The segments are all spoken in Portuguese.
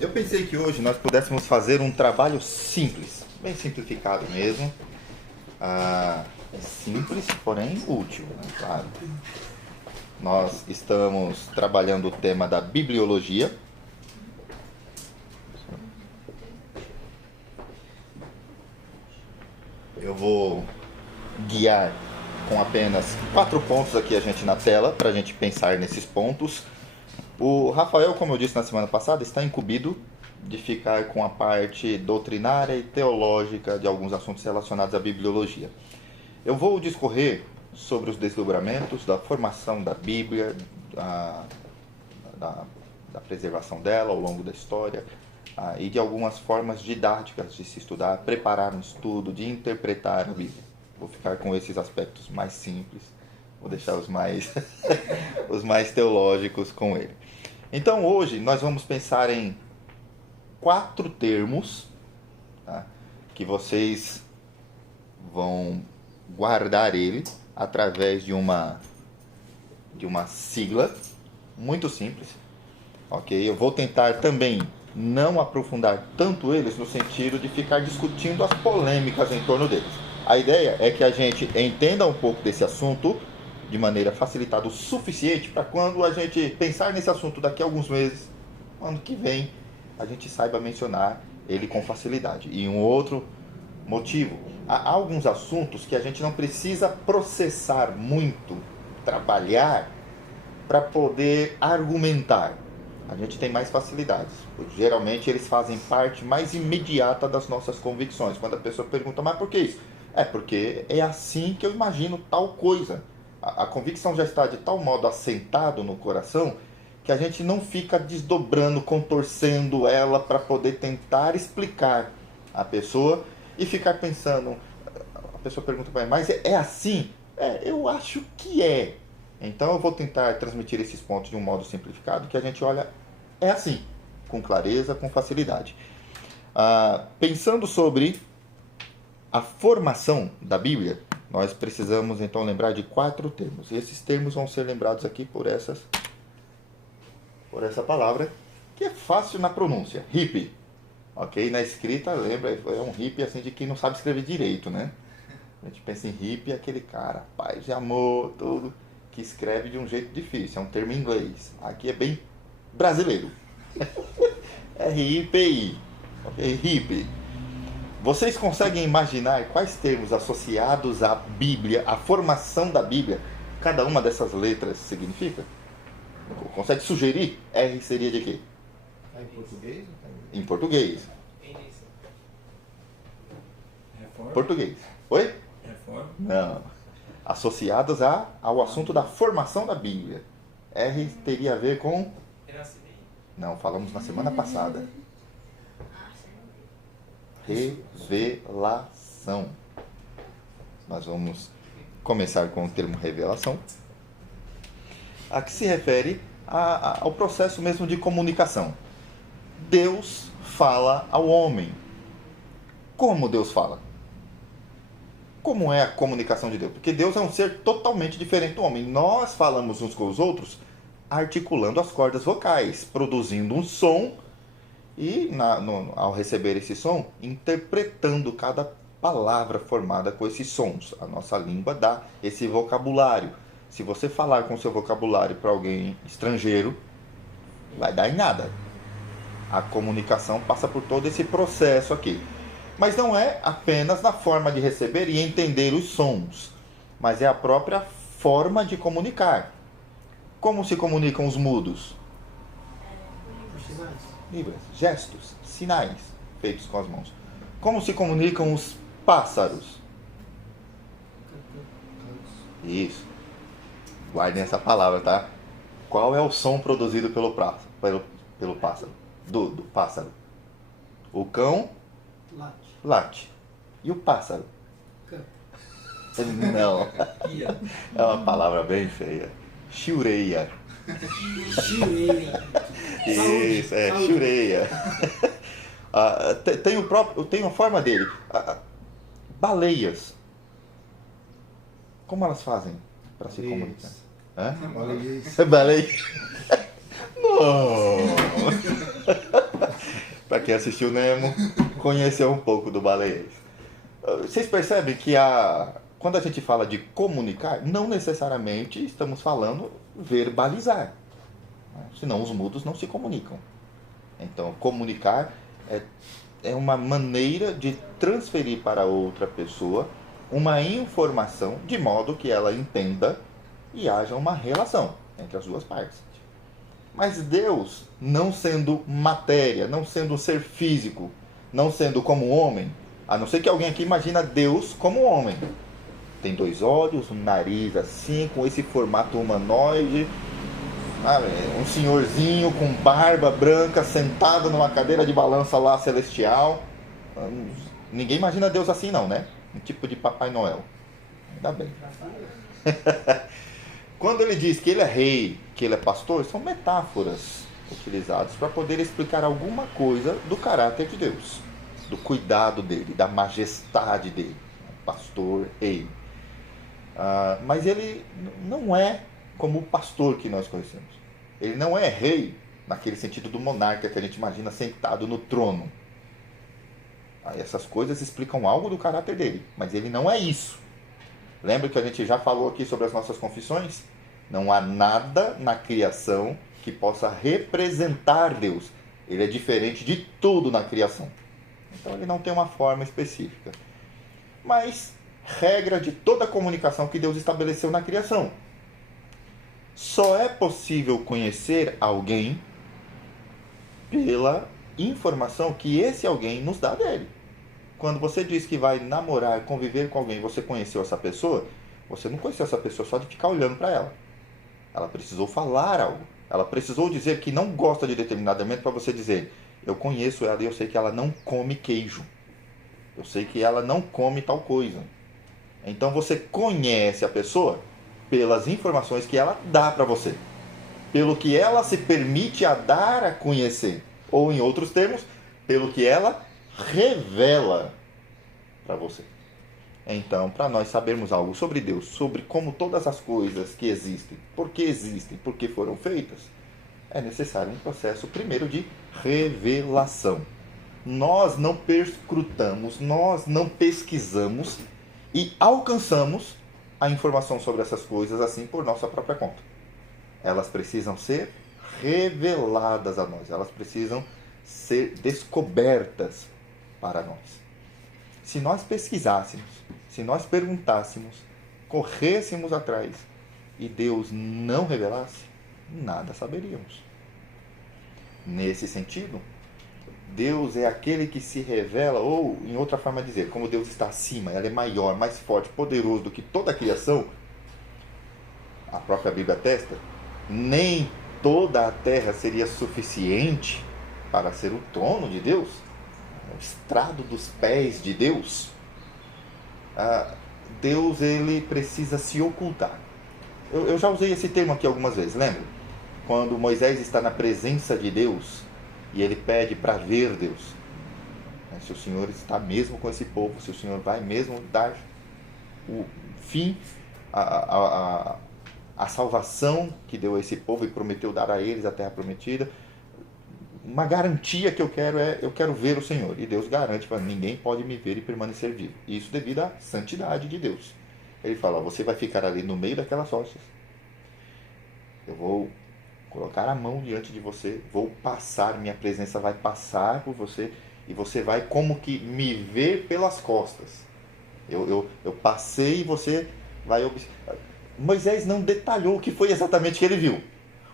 Eu pensei que hoje nós pudéssemos fazer um trabalho simples, bem simplificado mesmo. É simples, porém útil, né? Claro. Nós estamos trabalhando o tema da bibliologia. Eu vou guiar com apenas 4 pontos aqui a gente na tela, para a gente pensar nesses pontos. O Rafael, como eu disse na semana passada, está incumbido de ficar com a parte doutrinária e teológica de alguns assuntos relacionados à bibliologia. Eu vou discorrer sobre os desdobramentos da formação da Bíblia, da preservação dela ao longo da história, e de algumas formas didáticas de se estudar, preparar um estudo, de interpretar a Bíblia. Vou ficar com esses aspectos mais simples, vou deixar os mais, os mais teológicos com ele. Então hoje nós vamos pensar em 4 termos, tá, que vocês vão guardar ele através de uma sigla muito simples, ok? Eu vou tentar também não aprofundar tanto eles no sentido de ficar discutindo as polêmicas em torno deles. A ideia é que a gente entenda um pouco desse assunto de maneira facilitada o suficiente para quando a gente pensar nesse assunto daqui a alguns meses, ano que vem, a gente saiba mencionar ele com facilidade. E um outro motivo, há alguns assuntos que a gente não precisa processar muito, trabalhar para poder argumentar. A gente tem mais facilidades. Geralmente eles fazem parte mais imediata das nossas convicções. Quando a pessoa pergunta, mas por que isso? É porque é assim que eu imagino tal coisa. A convicção já está de tal modo assentado no coração que a gente não fica desdobrando, contorcendo ela para poder tentar explicar a pessoa e ficar pensando. A pessoa pergunta para mim, mas é assim? Eu acho que é. Então eu vou tentar transmitir esses pontos de um modo simplificado, que a gente olha, é assim, com clareza, com facilidade. Pensando sobre a formação da Bíblia, nós precisamos então lembrar de 4 termos. E esses termos vão ser lembrados aqui por essa palavra, que é fácil na pronúncia, hippie. Ok? Na escrita, lembra, é um hippie assim de quem não sabe escrever direito, né? A gente pensa em hippie, aquele cara, paz de amor, tudo, que escreve de um jeito difícil, é um termo em inglês. Aqui é bem brasileiro. R-I-P-I. Ok? Hippie. Vocês conseguem imaginar quais termos associados à Bíblia, à formação da Bíblia, cada uma dessas letras significa? Consegue sugerir? R seria de quê? Em português? Em português. Reforma? Português. Oi? Reforma? Não. Associadas ao assunto da formação da Bíblia. R teria a ver com... Não, falamos na semana passada. Revelação. Nós vamos começar com o termo revelação, a que se refere ao processo mesmo de comunicação. Deus fala ao homem. Como Deus fala? Como é a comunicação de Deus? Porque Deus é um ser totalmente diferente do homem. Nós falamos uns com os outros articulando as cordas vocais, produzindo um som e, ao receber esse som, interpretando cada palavra formada com esses sons. A nossa língua dá esse vocabulário. Se você falar com seu vocabulário para alguém estrangeiro, vai dar em nada. A comunicação passa por todo esse processo aqui. Mas não é apenas na forma de receber e entender os sons, mas é a própria forma de comunicar. Como se comunicam os mudos? Libras, gestos, sinais feitos com as mãos. Como se comunicam os pássaros? Isso. Guardem essa palavra, tá? Qual é o som produzido pelo pássaro? Do pássaro. O cão late. E o pássaro? Não. É uma palavra bem feia. Chureia. Isso, chureia. Tem uma forma dele. Baleias. Como elas fazem para se comunicar? Baleias. Baleia. Não. quem assistiu Nemo conheceu um pouco do baleiês. Vocês percebem que quando a gente fala de comunicar, não necessariamente estamos falando verbalizar, né? Senão os mudos não se comunicam. Então, comunicar é uma maneira de transferir para outra pessoa uma informação de modo que ela entenda e haja uma relação entre as duas partes. Mas Deus, não sendo matéria, não sendo um ser físico, não sendo como homem, a não ser que alguém aqui imagina Deus como homem. Tem 2 olhos, um nariz assim, com esse formato humanoide, um senhorzinho com barba branca, sentado numa cadeira de balança lá celestial. Ninguém imagina Deus assim não, né? Um tipo de Papai Noel. Ainda bem. Quando ele diz que ele é rei, que ele é pastor, são metáforas utilizadas para poder explicar alguma coisa do caráter de Deus, do cuidado dele, da majestade dele. Pastor, rei. Mas ele não é como o pastor que nós conhecemos. Ele não é rei naquele sentido do monarca que a gente imagina sentado no trono. Essas coisas explicam algo do caráter dele, mas ele não é isso. Lembra que a gente já falou aqui sobre as nossas confissões? Não há nada na criação que possa representar Deus. Ele é diferente de tudo na criação. Então ele não tem uma forma específica. Mas, regra de toda a comunicação que Deus estabeleceu na criação. Só é possível conhecer alguém pela informação que esse alguém nos dá dele. Quando você diz que vai namorar, conviver com alguém, você conheceu essa pessoa, você não conheceu essa pessoa só de ficar olhando para ela. Ela precisou falar algo. Ela precisou dizer que não gosta de determinado elemento para você dizer: eu conheço ela e eu sei que ela não come queijo. Eu sei que ela não come tal coisa. Então você conhece a pessoa pelas informações que ela dá para você. Pelo que ela se permite a dar a conhecer. Ou em outros termos, pelo que ela revela para você. Então, para nós sabermos algo sobre Deus, sobre como todas as coisas que existem, por que foram feitas, é necessário um processo primeiro de revelação. Nós não perscrutamos, nós não pesquisamos e alcançamos a informação sobre essas coisas assim por nossa própria conta. Elas precisam ser reveladas a nós, elas precisam ser descobertas para nós. Se nós pesquisássemos, se nós perguntássemos, corrêssemos atrás e Deus não revelasse, nada saberíamos. Nesse sentido, Deus é aquele que se revela, ou em outra forma de dizer, como Deus está acima, ele é maior, mais forte, poderoso do que toda a criação, a própria Bíblia atesta, nem toda a terra seria suficiente para ser o trono de Deus, o estrado dos pés de Deus. Deus, ele precisa se ocultar. Eu já usei esse termo aqui algumas vezes, lembra? Quando Moisés está na presença de Deus e ele pede para ver Deus. Se o Senhor está mesmo com esse povo, se o Senhor vai mesmo dar o fim, a salvação que deu a esse povo e prometeu dar a eles a terra prometida. Uma garantia que eu quero ver o Senhor. E Deus garante, ninguém pode me ver e permanecer vivo. Isso devido à santidade de Deus. Ele fala: você vai ficar ali no meio daquelas rochas. Eu vou colocar a mão diante de você, vou passar, minha presença vai passar por você e você vai como que me ver pelas costas. Eu passei e você vai observar. Moisés não detalhou o que foi exatamente que ele viu.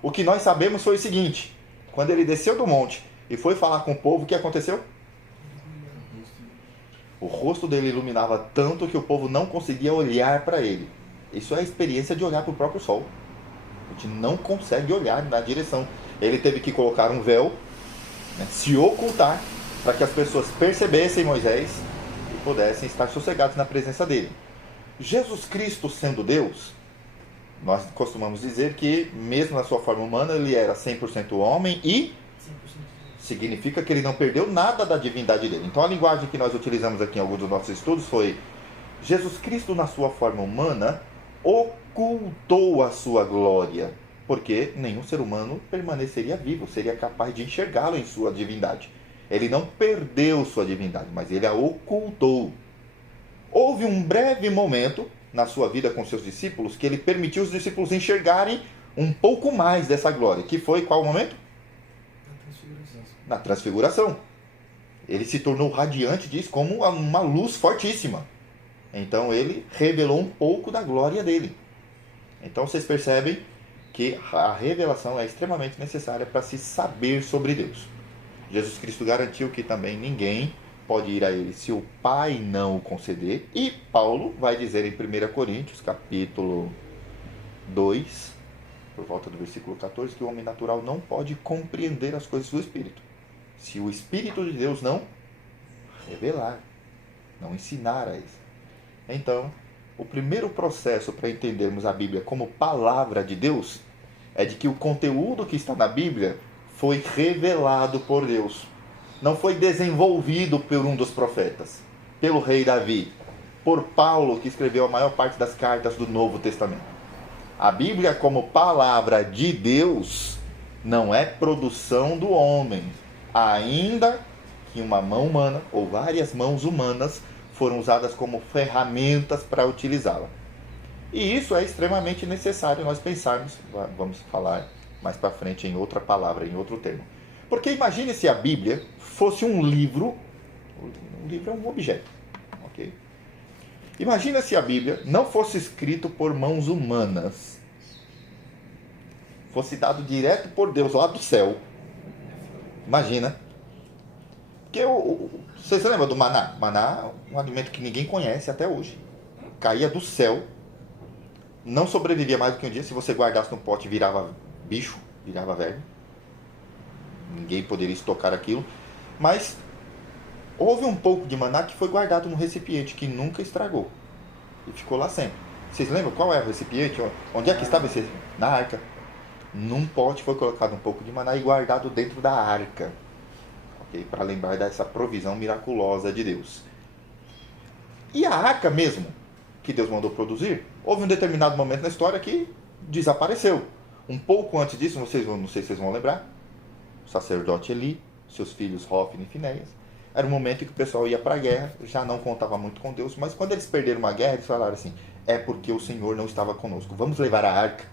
O que nós sabemos foi o seguinte: quando ele desceu do monte e foi falar com o povo, o que aconteceu? O rosto dele iluminava tanto que o povo não conseguia olhar para ele. Isso é a experiência de olhar para o próprio sol. A gente não consegue olhar na direção. Ele teve que colocar um véu, se ocultar, para que as pessoas percebessem Moisés e pudessem estar sossegados na presença dele. Jesus Cristo sendo Deus, nós costumamos dizer que, mesmo na sua forma humana, ele era 100% homem e 100%. Significa que ele não perdeu nada da divindade dele. Então a linguagem que nós utilizamos aqui em alguns dos nossos estudos foi: Jesus Cristo, na sua forma humana, ocultou a sua glória, porque nenhum ser humano permaneceria vivo, seria capaz de enxergá-lo em sua divindade. Ele não perdeu sua divindade, mas ele a ocultou. Houve um breve momento na sua vida com seus discípulos que ele permitiu os discípulos enxergarem um pouco mais dessa glória. Que foi qual momento? Na transfiguração. Ele se tornou radiante disso como uma luz fortíssima. Então ele revelou um pouco da glória dele. Então vocês percebem que a revelação é extremamente necessária para se saber sobre Deus. Jesus Cristo garantiu que também ninguém pode ir a ele se o Pai não o conceder. E Paulo vai dizer em 1 Coríntios, capítulo 2, por volta do versículo 14, que o homem natural não pode compreender as coisas do Espírito, se o Espírito de Deus não revelar, não ensinar a eles. Então, o primeiro processo para entendermos a Bíblia como palavra de Deus é de que o conteúdo que está na Bíblia foi revelado por Deus. Não foi desenvolvido por um dos profetas, pelo rei Davi, por Paulo, que escreveu a maior parte das cartas do Novo Testamento. A Bíblia, como palavra de Deus, não é produção do homem, ainda que uma mão humana ou várias mãos humanas foram usadas como ferramentas para utilizá-la. E isso é extremamente necessário nós pensarmos, vamos falar mais para frente em outra palavra, em outro termo. Porque imagine se a Bíblia fosse um livro é um objeto, ok? Imagina se a Bíblia não fosse escrito por mãos humanas, fosse dado direto por Deus lá do céu. Imagina. Porque vocês lembram do maná? Maná é um alimento que ninguém conhece até hoje. Caía do céu, não sobrevivia mais do que um dia. Se você guardasse no pote, virava bicho, virava verme. Ninguém poderia estocar aquilo. Mas houve um pouco de maná que foi guardado num recipiente que nunca estragou. E ficou lá sempre. Vocês lembram qual é o recipiente? Onde é que estava esse? Na arca. Num pote foi colocado um pouco de maná e guardado dentro da arca. Okay? Para lembrar dessa provisão miraculosa de Deus. E a arca mesmo, que Deus mandou produzir, houve um determinado momento na história que desapareceu. Um pouco antes disso, não sei se vocês vão lembrar, o sacerdote Eli, seus filhos Hofni e Finéias, era um momento em que o pessoal ia para a guerra, já não contava muito com Deus, mas quando eles perderam uma guerra, eles falaram assim, é porque o Senhor não estava conosco, vamos levar a arca,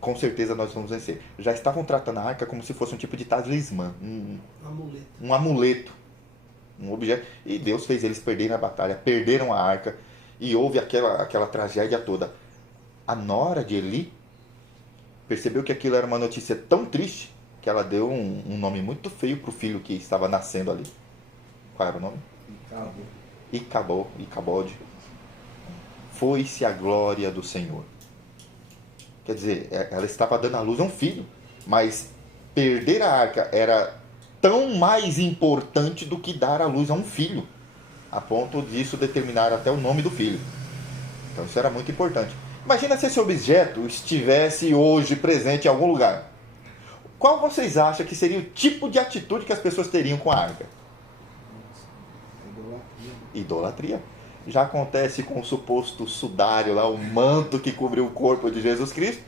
com certeza nós vamos vencer. Já estavam tratando a arca como se fosse um tipo de talismã, um amuleto, um objeto, e Deus fez eles perderem a batalha, perderam a arca, e houve aquela tragédia toda. A nora de Eli percebeu que aquilo era uma notícia tão triste, que ela deu um nome muito feio para o filho que estava nascendo ali. Qual era o nome? Icabode. Foi-se a glória do Senhor. Quer dizer, ela estava dando à luz a um filho, mas perder a arca era tão mais importante do que dar à luz a um filho, a ponto disso determinar até o nome do filho. Então isso era muito importante. Imagina se esse objeto estivesse hoje presente em algum lugar. Qual vocês acham que seria o tipo de atitude que as pessoas teriam com a arca? Idolatria. Já acontece com o suposto sudário lá, o manto que cobriu o corpo de Jesus Cristo,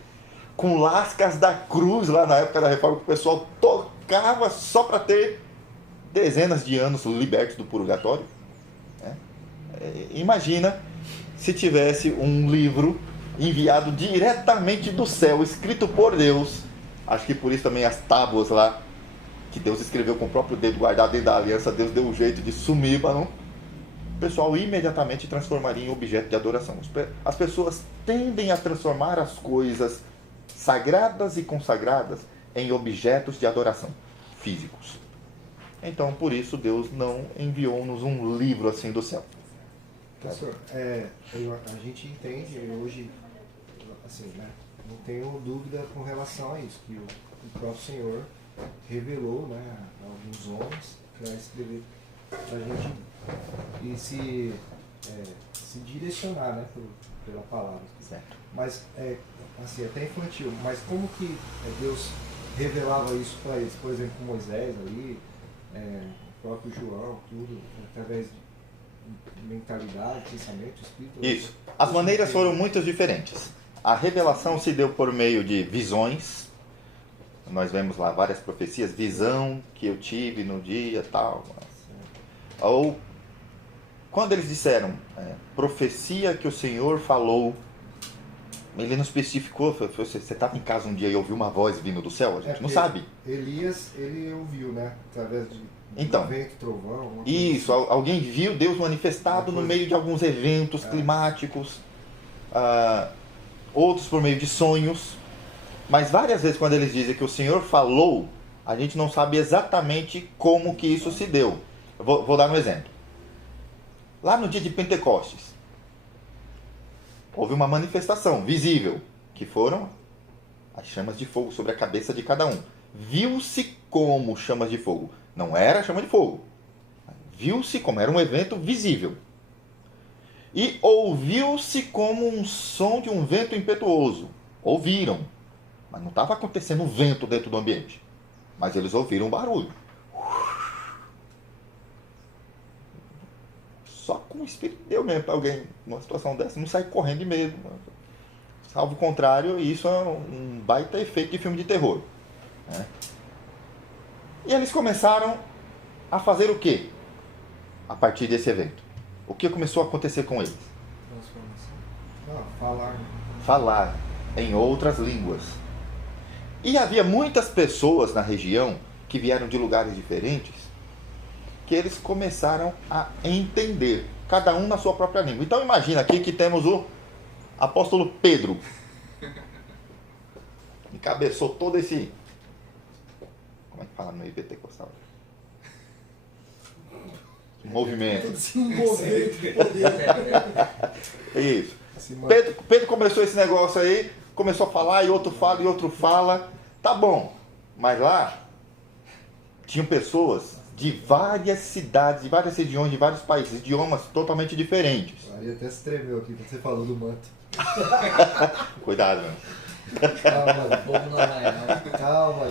com lascas da cruz lá na época da Reforma, que o pessoal tocava só para ter dezenas de anos libertos do purgatório. Imagina se tivesse um livro enviado diretamente do céu, escrito por Deus. Acho que por isso também as tábuas lá, que Deus escreveu com o próprio dedo guardado dentro da aliança, Deus deu um jeito de sumir para não... O pessoal imediatamente transformaria em objeto de adoração. As pessoas tendem a transformar as coisas sagradas e consagradas em objetos de adoração físicos. Então, por isso, Deus não enviou-nos um livro assim do céu. Pastor, a gente entende hoje, assim, né? Não tenho dúvida com relação a isso, que o próprio Senhor revelou, né, a alguns homens para escrever para a gente e se direcionar, né, pela palavra. Certo. Mas, assim, até infantil, mas como que Deus revelava isso para eles? Por exemplo, com Moisés ali, o próprio João, tudo, através de mentalidade, pensamento, espírito. Isso. As maneiras foram muito diferentes. A revelação se deu por meio de visões, nós vemos lá várias profecias, visão que eu tive no dia tal. Ou quando eles disseram profecia que o Senhor falou, ele não especificou, você estava em casa um dia e ouviu uma voz vindo do céu? A gente não sabe. Elias, ele ouviu, né? Através de então, um vento, trovão. Isso, assim. Alguém viu Deus manifestado no meio de alguns eventos climáticos, outros por meio de sonhos. Mas várias vezes quando eles dizem que o Senhor falou, a gente não sabe exatamente como que isso se deu. Eu vou dar um exemplo. Lá no dia de Pentecostes, houve uma manifestação visível, que foram as chamas de fogo sobre a cabeça de cada um. Viu-se como chamas de fogo. Não era chama de fogo. Viu-se como era um evento visível. E ouviu-se como um som de um vento impetuoso. Ouviram. Mas não estava acontecendo um vento dentro do ambiente. Mas eles ouviram um barulho. Só com o Espírito deu mesmo para alguém, numa situação dessa, não sair correndo de medo. Salvo o contrário, isso é um baita efeito de filme de terror. Né? E eles começaram a fazer o quê? A partir desse evento. O que começou a acontecer com eles? Falar em outras línguas. E havia muitas pessoas na região que vieram de lugares diferentes, que eles começaram a entender, cada um na sua própria língua. Então imagina aqui que temos o apóstolo Pedro. Encabeçou todo esse... Como é que fala no meio pentecostal? Movimento. Isso. Pedro começou esse negócio aí, começou a falar, e outro fala. Tá bom. Mas lá tinham pessoas de várias cidades, de várias regiões, de vários países, idiomas totalmente diferentes. Aí até se tremeu aqui quando você falou do manto. Cuidado, mano. Calma.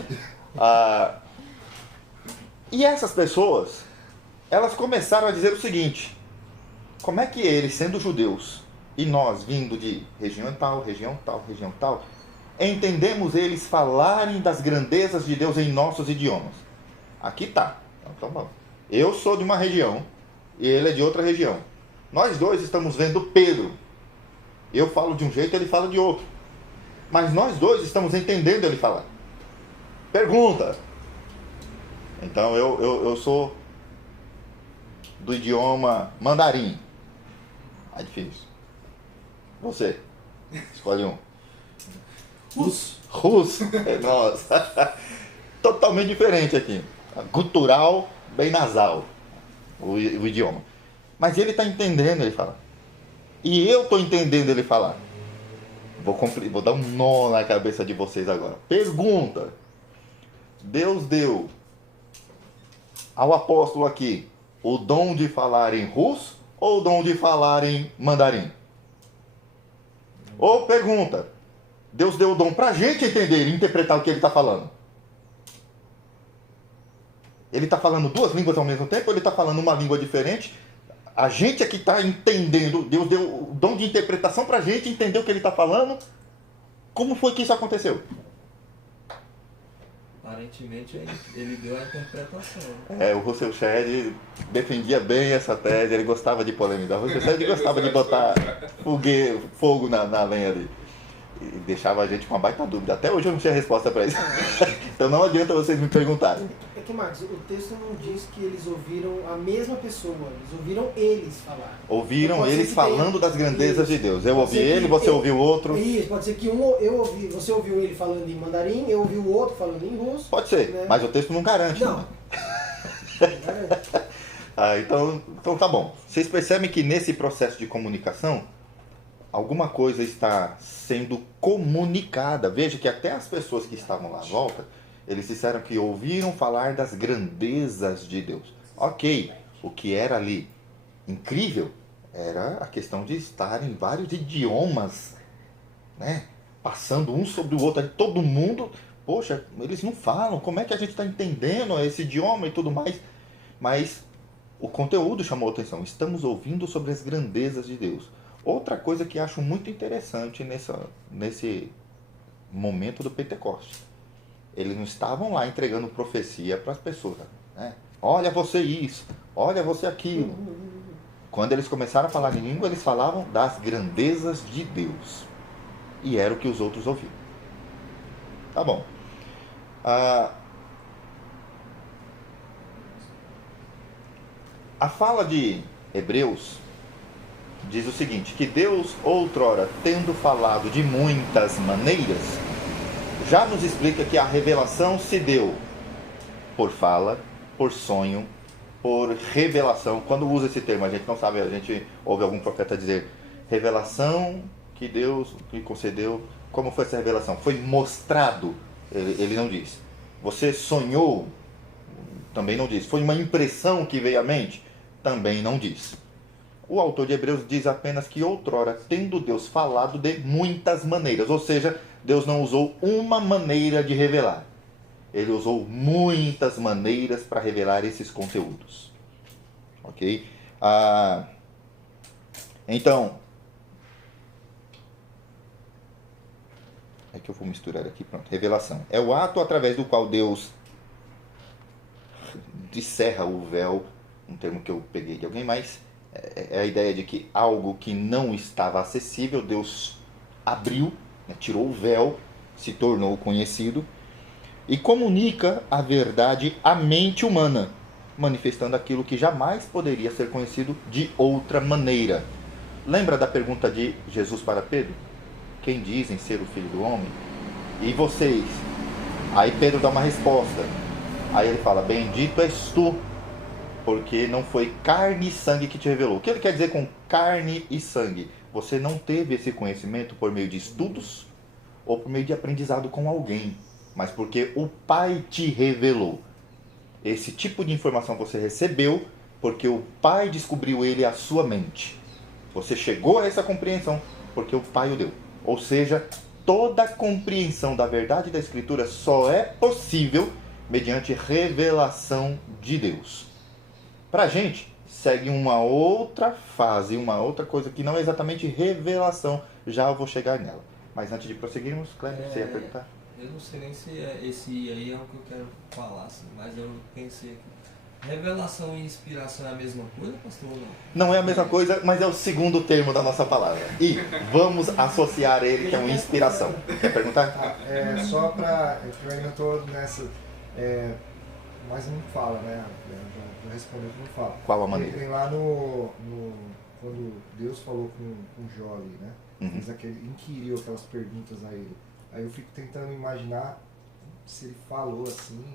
E essas pessoas, elas começaram a dizer o seguinte: como é que eles, sendo judeus, e nós vindo de região tal, entendemos eles falarem das grandezas de Deus em nossos idiomas? Aqui tá. Então, bom. Eu sou de uma região e ele é de outra região. Nós dois estamos vendo Pedro. Eu falo de um jeito, ele fala de outro. Mas nós dois estamos entendendo ele falar. Pergunta. Então eu sou do idioma mandarim. É difícil. Você. Escolhe um. Russo. Nossa. Totalmente diferente aqui. Gutural, bem nasal. O idioma. Mas ele está entendendo ele falar. E eu estou entendendo ele falar. Vou dar um nó na cabeça de vocês agora. Pergunta. Deus deu ao apóstolo aqui o dom de falar em russo ou o dom de falar em mandarim? Ou pergunta. Deus deu o dom para a gente entender e interpretar o que ele está falando. Ele está falando duas línguas ao mesmo tempo ou ele está falando uma língua diferente? A gente aqui está entendendo. Deus deu o dom de interpretação para a gente entender o que ele está falando. Como foi que isso aconteceu? Aparentemente ele deu a interpretação. O Russell Shedd defendia bem essa tese, ele gostava de polemizar. O Russell Shedd gostava de botar fogo na lenha dele. E deixava a gente com uma baita dúvida. Até hoje eu não tinha resposta para isso. Então não adianta vocês me perguntarem. É que, Marcos, o texto não diz que eles ouviram a mesma pessoa, eles ouviram eles falar. Ouviram eles falando das grandezas de Deus. Eu ouvi ele, você ouviu o outro. Isso, pode ser que você ouviu ele falando em mandarim, eu ouvi o outro falando em russo. Pode ser, né? Mas o texto não garante. Não. Então tá bom. Vocês percebem que nesse processo de comunicação, alguma coisa está sendo comunicada. Veja que até as pessoas que estavam lá à volta, eles disseram que ouviram falar das grandezas de Deus. Ok, o que era ali incrível era a questão de estar em vários idiomas, né? Passando um sobre o outro. Todo mundo, poxa, eles não falam, como é que a gente está entendendo esse idioma e tudo mais? Mas o conteúdo chamou a atenção. Estamos ouvindo sobre as grandezas de Deus. Outra coisa que acho muito interessante nesse momento do Pentecostes. Eles não estavam lá entregando profecia para as pessoas, né? Olha você isso, olha você aquilo. Quando eles começaram a falar em língua, eles falavam das grandezas de Deus. E era o que os outros ouviam. Tá bom. A fala de Hebreus diz o seguinte, que Deus, outrora, tendo falado de muitas maneiras, já nos explica que a revelação se deu por fala, por sonho, por revelação. Quando usa esse termo, a gente não sabe, a gente ouve algum profeta dizer revelação que Deus lhe concedeu. Como foi essa revelação? Foi mostrado, ele não diz. Você sonhou? Também não diz. Foi uma impressão que veio à mente? Também não diz. O autor de Hebreus diz apenas que outrora, tendo Deus falado de muitas maneiras, ou seja, Deus não usou uma maneira de revelar. Ele usou muitas maneiras para revelar esses conteúdos. Ok? Então, é que eu vou misturar aqui, pronto. Revelação. É o ato através do qual Deus descerra o véu, um termo que eu peguei de alguém, mas é a ideia de que algo que não estava acessível, Deus abriu, né, tirou o véu, se tornou conhecido, e comunica a verdade à mente humana, manifestando aquilo que jamais poderia ser conhecido de outra maneira. Lembra da pergunta de Jesus para Pedro? Quem dizem ser o Filho do Homem? E vocês? Aí Pedro dá uma resposta. Aí ele fala, bendito és tu, porque não foi carne e sangue que te revelou. O que ele quer dizer com carne e sangue? Você não teve esse conhecimento por meio de estudos ou por meio de aprendizado com alguém, mas porque o Pai te revelou. Esse tipo de informação você recebeu porque o Pai descobriu ele à sua mente. Você chegou a essa compreensão porque o Pai o deu. Ou seja, toda a compreensão da verdade da Escritura só é possível mediante revelação de Deus. Para a gente, segue uma outra fase, uma outra coisa que não é exatamente revelação. Já eu vou chegar nela. Mas antes de prosseguirmos, Cleber, você ia perguntar? Eu não sei nem se esse aí é o que eu quero falar, assim, mas eu pensei aqui. Revelação e inspiração é a mesma coisa, pastor, ou não? Não é a mesma coisa, mas é o segundo termo da nossa palavra. E vamos associar ele que é uma inspiração. Quer perguntar? Só para... Eu ainda estou nessa... mas não fala, né? Já respondeu que não fala. Qual a maneira? Tem lá quando Deus falou com Jó ali, né? Inquiriu aquelas perguntas a ele. Aí eu fico tentando imaginar se ele falou assim...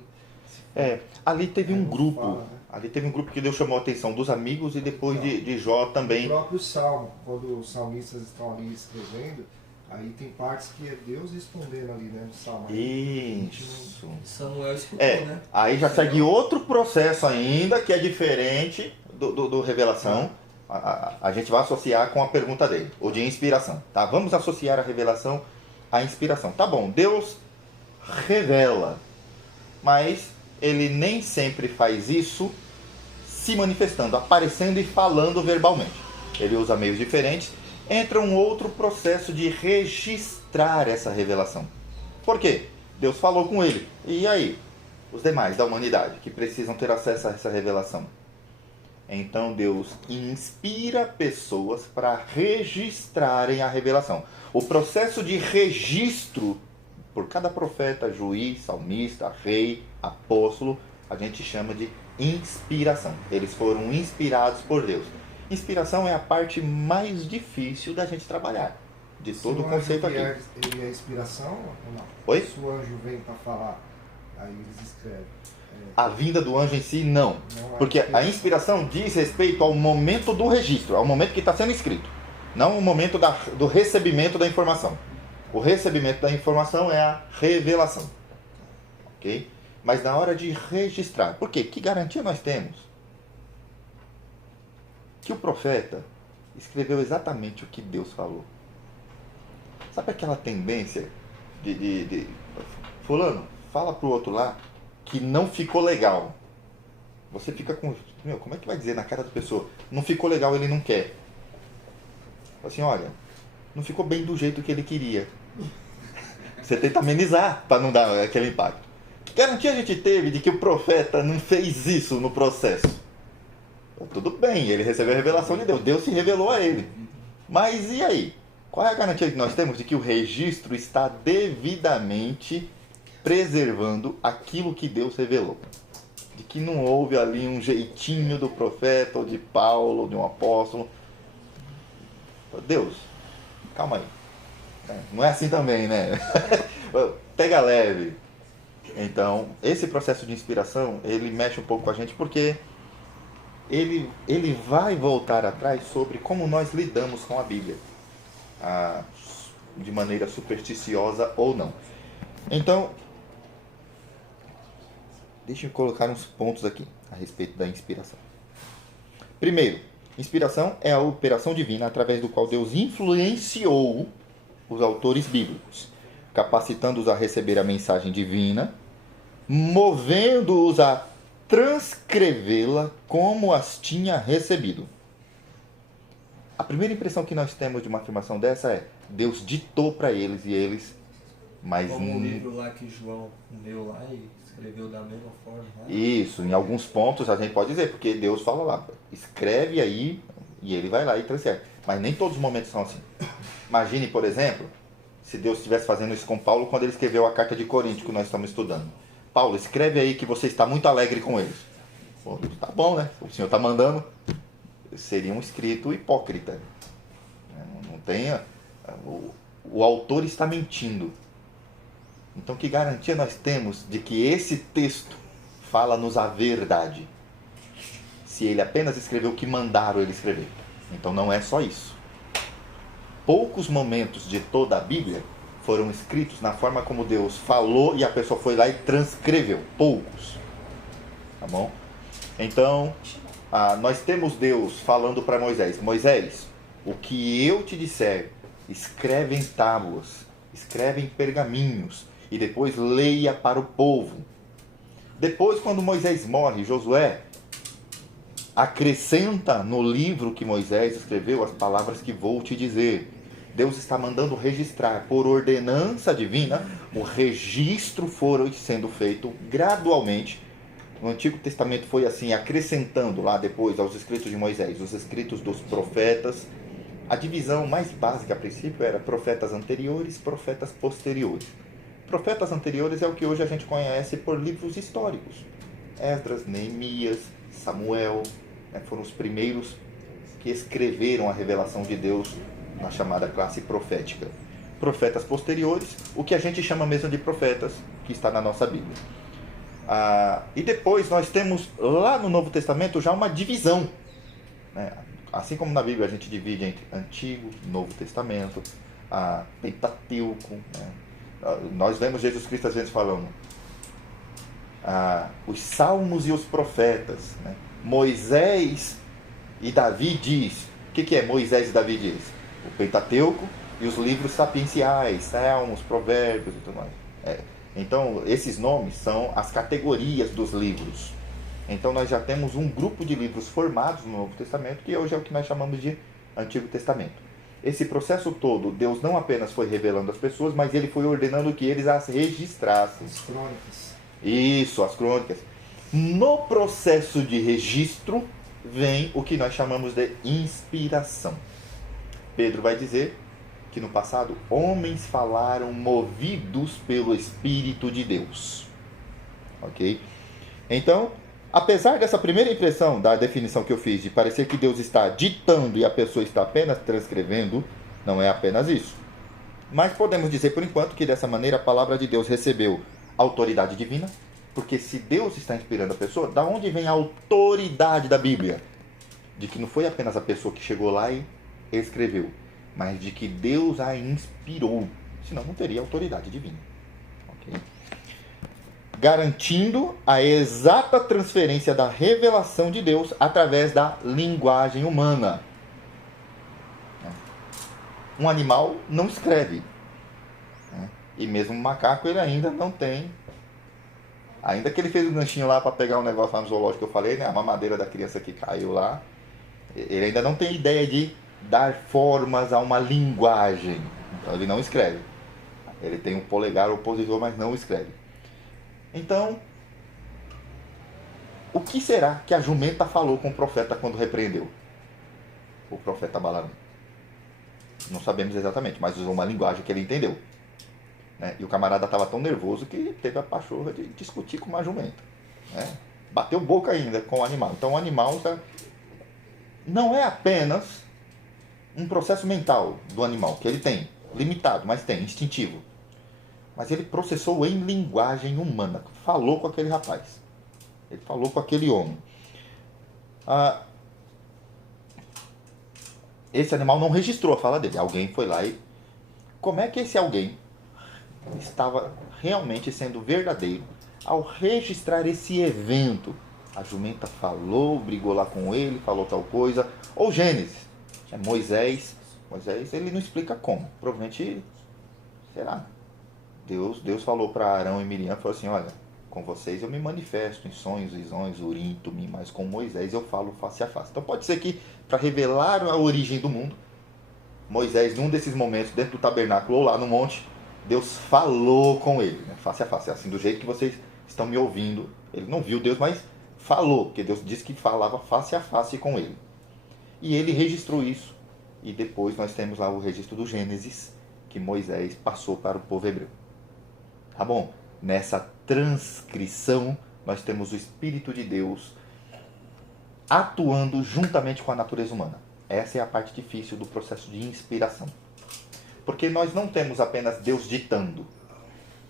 Ali teve um grupo. Fala, né? Ali teve um grupo que Deus chamou a atenção dos amigos e depois de Jó também. O próprio Salmo, quando os salmistas estão ali escrevendo, aí tem partes que é Deus respondendo ali, né, no Salmo. Isso. Samuel escutou, né? Aí já segue outro processo ainda, que é diferente do revelação. A gente vai associar com a pergunta dele, o de inspiração. Tá? Vamos associar a revelação à inspiração. Tá bom, Deus revela, mas ele nem sempre faz isso se manifestando, aparecendo e falando verbalmente. Ele usa meios diferentes. Entra um outro processo de registrar essa revelação. Por quê? Deus falou com ele. E aí? Os demais da humanidade que precisam ter acesso a essa revelação. Então Deus inspira pessoas para registrarem a revelação. O processo de registro por cada profeta, juiz, salmista, rei, apóstolo, a gente chama de inspiração. Eles foram inspirados por Deus. Inspiração é a parte mais difícil da gente trabalhar, de todo o conceito aqui. Ele é inspiração ou não? Oi? Se o anjo vem para falar, aí eles escrevem. A vinda do anjo em si, não. Porque a inspiração diz respeito ao momento do registro, ao momento que está sendo escrito. Não o momento do recebimento da informação. O recebimento da informação é a revelação. Ok? Mas na hora de registrar. Por quê? Que garantia nós temos? Que o profeta escreveu exatamente o que Deus falou. Sabe aquela tendência de fulano, fala pro outro lá que não ficou legal. Você fica com... como é que vai dizer na cara da pessoa? Não ficou legal, ele não quer. Assim, olha, não ficou bem do jeito que ele queria. Você tenta amenizar para não dar aquele impacto. Que garantia a gente teve de que o profeta não fez isso no processo? Tudo bem, ele recebeu a revelação de Deus, Deus se revelou a ele. Mas e aí? Qual é a garantia que nós temos de que o registro está devidamente preservando aquilo que Deus revelou? De que não houve ali um jeitinho do profeta, ou de Paulo, ou de um apóstolo. Deus, calma aí. Não é assim também, né? Pega leve. Então, esse processo de inspiração, ele mexe um pouco com a gente porque ele vai voltar atrás sobre como nós lidamos com a Bíblia. De maneira supersticiosa ou não. Então, deixa eu colocar uns pontos aqui a respeito da inspiração. Primeiro, inspiração é a operação divina através do qual Deus influenciou os autores bíblicos, capacitando-os a receber a mensagem divina, movendo-os a transcrevê-la como as tinha recebido. A primeira impressão que nós temos de uma afirmação dessa é: Deus ditou para eles e eles, mas como o livro lá que João leu lá e escreveu da mesma forma. Né? Isso, em alguns pontos a gente pode dizer, porque Deus fala lá, escreve aí e ele vai lá e transcreve. Mas nem todos os momentos são assim. Imagine, por exemplo, se Deus estivesse fazendo isso com Paulo quando ele escreveu a carta de Corinto que nós estamos estudando. Paulo, escreve aí que você está muito alegre com eles. Pô, tá bom, né? O Senhor está mandando. Seria um escrito hipócrita. Não tenha. O autor está mentindo. Então, que garantia nós temos de que esse texto fala-nos a verdade? Se ele apenas escreveu o que mandaram ele escrever. Então, não é só isso. Poucos momentos de toda a Bíblia foram escritos na forma como Deus falou e a pessoa foi lá e transcreveu. Poucos. Tá bom? Então, nós temos Deus falando para Moisés: Moisés, o que eu te disser, escreve em tábuas, escreve em pergaminhos e depois leia para o povo. Depois, quando Moisés morre, Josué acrescenta no livro que Moisés escreveu as palavras que vou te dizer. Deus está mandando registrar por ordenança divina. O registro foi sendo feito gradualmente. No Antigo Testamento foi assim, acrescentando lá depois aos escritos de Moisés, os escritos dos profetas. A divisão mais básica a princípio era profetas anteriores, profetas posteriores. Profetas anteriores é o que hoje a gente conhece por livros históricos. Esdras, Neemias, Samuel, foram os primeiros que escreveram a revelação de Deus na chamada classe profética. Profetas posteriores, o que a gente chama mesmo de profetas, que está na nossa Bíblia. E depois nós temos lá no Novo Testamento já uma divisão. Assim como na Bíblia a gente divide entre Antigo e Novo Testamento, Pentateuco. Nós vemos Jesus Cristo às vezes falando os Salmos e os Profetas. Moisés e Davi diz. O que é Moisés e Davi diz? O Pentateuco e os livros sapienciais, Salmos, Provérbios e tudo mais. Então, esses nomes são as categorias dos livros. Então, nós já temos um grupo de livros formados no Novo Testamento, que hoje é o que nós chamamos de Antigo Testamento. Esse processo todo, Deus não apenas foi revelando às pessoas, mas ele foi ordenando que eles as registrassem. As crônicas. Isso, as crônicas. No processo de registro, vem o que nós chamamos de inspiração. Pedro vai dizer que no passado homens falaram movidos pelo Espírito de Deus. Ok? Então, apesar dessa primeira impressão da definição que eu fiz de parecer que Deus está ditando e a pessoa está apenas transcrevendo, não é apenas isso. Mas podemos dizer por enquanto que dessa maneira a palavra de Deus recebeu autoridade divina, porque se Deus está inspirando a pessoa, da onde vem a autoridade da Bíblia? De que não foi apenas a pessoa que chegou lá e escreveu, mas de que Deus a inspirou, senão não teria autoridade divina. Okay? Garantindo a exata transferência da revelação de Deus através da linguagem humana. Um animal não escreve, e mesmo um macaco ele ainda não tem. Ainda que ele fez o ganchinho lá para pegar um negócio lá no zoológico que eu falei, a mamadeira da criança que caiu lá, ele ainda não tem ideia de dar formas a uma linguagem. Então ele não escreve. Ele tem um polegar opositor, mas não escreve. Então, o que será que a jumenta falou com o profeta quando repreendeu o profeta Balaão? Não sabemos exatamente, mas usou uma linguagem que ele entendeu. Né? E o camarada estava tão nervoso que teve a pachorra de discutir com uma jumenta. Né? Bateu boca ainda com o animal. Então o animal não é apenas um processo mental do animal, que ele tem, limitado, mas tem, instintivo. Mas ele processou em linguagem humana, falou com aquele rapaz. Ele falou com aquele homem. Esse animal não registrou a fala dele. Alguém foi lá e... Como é que esse alguém estava realmente sendo verdadeiro ao registrar esse evento? A jumenta falou, brigou lá com ele, falou tal coisa. Ou Gênesis. Moisés, ele não explica como. Provavelmente, sei lá. Deus falou para Arão e Miriam, falou assim, olha, com vocês eu me manifesto em sonhos, visões, urim, tumim, mas com Moisés eu falo face a face. Então pode ser que, para revelar a origem do mundo, Moisés, num desses momentos, dentro do tabernáculo ou lá no monte, Deus falou com ele, né? Face a face, assim, do jeito que vocês estão me ouvindo. Ele não viu Deus, mas falou, porque Deus disse que falava face a face com ele. E ele registrou isso. E depois nós temos lá o registro do Gênesis, que Moisés passou para o povo hebreu. Tá bom? Nessa transcrição, nós temos o Espírito de Deus atuando juntamente com a natureza humana. Essa é a parte difícil do processo de inspiração. Porque nós não temos apenas Deus ditando.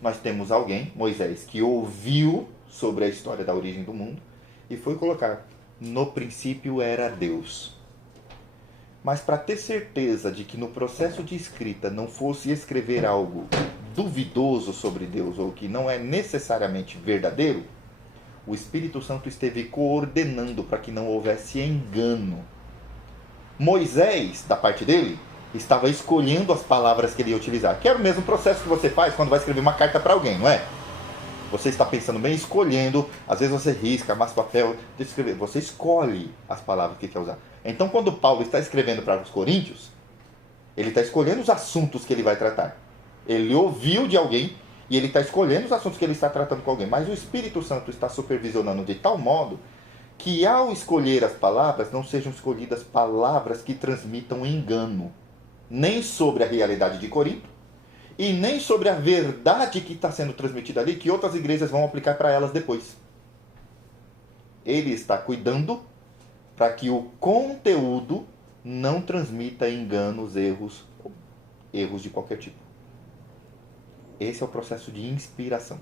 Nós temos alguém, Moisés, que ouviu sobre a história da origem do mundo e foi colocar, no princípio era Deus. Mas para ter certeza de que no processo de escrita não fosse escrever algo duvidoso sobre Deus ou que não é necessariamente verdadeiro, o Espírito Santo esteve coordenando para que não houvesse engano. Moisés, da parte dele, estava escolhendo as palavras que ele ia utilizar, que era o mesmo processo que você faz quando vai escrever uma carta para alguém, não é? Você está pensando bem, escolhendo, às vezes você risca, amassa papel, deixa eu escrever, você escolhe as palavras que quer usar. Então, quando Paulo está escrevendo para os coríntios, ele está escolhendo os assuntos que ele vai tratar. Ele ouviu de alguém e ele está escolhendo os assuntos que ele está tratando com alguém. Mas o Espírito Santo está supervisionando de tal modo que, ao escolher as palavras, não sejam escolhidas palavras que transmitam engano, nem sobre a realidade de Corinto, e nem sobre a verdade que está sendo transmitida ali, que outras igrejas vão aplicar para elas depois. Ele está cuidando para que o conteúdo não transmita enganos, erros de qualquer tipo. Esse é o processo de inspiração.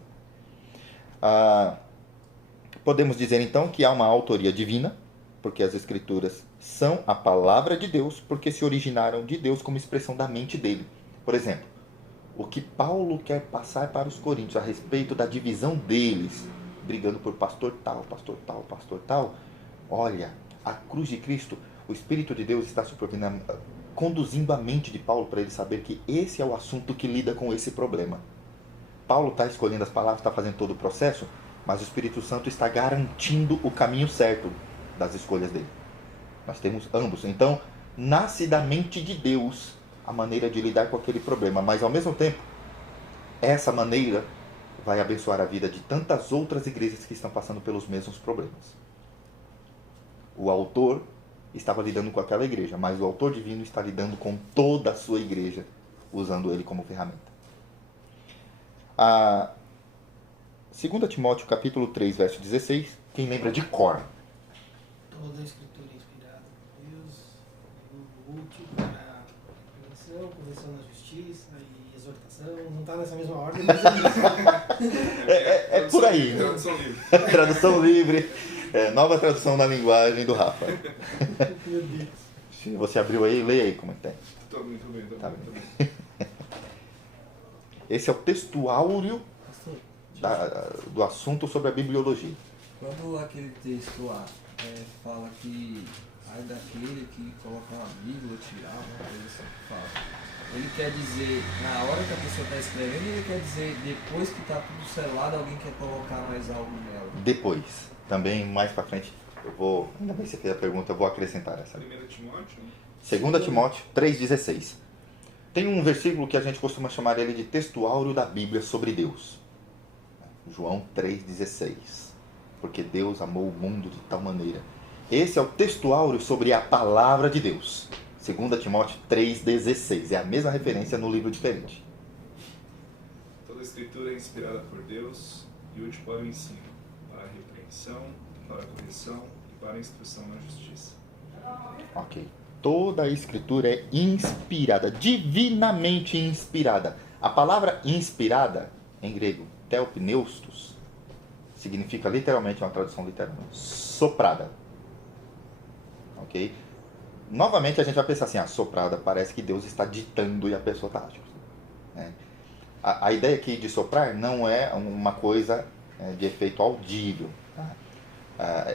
Podemos dizer então que há uma autoria divina, porque as Escrituras são a palavra de Deus, porque se originaram de Deus como expressão da mente dele. Por exemplo, o que Paulo quer passar para os coríntios a respeito da divisão deles, brigando por pastor tal, pastor tal, pastor tal. Olha, a cruz de Cristo, o Espírito de Deus está conduzindo a mente de Paulo para ele saber que esse é o assunto que lida com esse problema. Paulo está escolhendo as palavras, está fazendo todo o processo, mas o Espírito Santo está garantindo o caminho certo das escolhas dele. Nós temos ambos. Então, nasce da mente de Deus a maneira de lidar com aquele problema, mas ao mesmo tempo, essa maneira vai abençoar a vida de tantas outras igrejas que estão passando pelos mesmos problemas. O autor estava lidando com aquela igreja, mas o autor divino está lidando com toda a sua igreja, usando ele como ferramenta. 2 Timóteo capítulo 3, verso 16, quem lembra de cor? Toda a escritura é inspirada por Deus, útil para correção na justiça e exortação. Não está nessa mesma ordem, mas é por aí. Tradução livre. Tradução livre. Nova tradução na linguagem do Rafa. Meu Deus. Se você abriu aí, leia aí como é que tem. Tô bem. Tá bem. Esse é o textuário do assunto sobre a bibliologia. Quando aquele texto lá fala que ai daquele que colocar uma vírgula, tirar uma coisa assim que fala, ele quer dizer na hora que a pessoa está escrevendo, ele quer dizer depois que está tudo selado, alguém quer colocar mais algo nela? Depois, também mais para frente, ainda bem que você fez a pergunta, eu vou acrescentar essa. 1 Timóteo? 2 Timóteo 3,16. Tem um versículo que a gente costuma chamar ele de textuário da Bíblia sobre Deus. João 3,16. Porque Deus amou o mundo de tal maneira. Esse é o texto áureo sobre a palavra de Deus. 2 Timóteo 3,16. É a mesma referência no livro diferente. Toda a escritura é inspirada por Deus e útil para o ensino, para a repreensão, para a correção e para a instrução na justiça. Ok. Toda a escritura é inspirada, divinamente inspirada. A palavra inspirada, em grego, theopneustos, significa literalmente, uma tradução literal, soprada. Ok? Novamente a gente vai pensar assim, soprada, parece que Deus está ditando e a pessoa está ágil. Né? A ideia aqui de soprar não é uma coisa de efeito audível. Tá?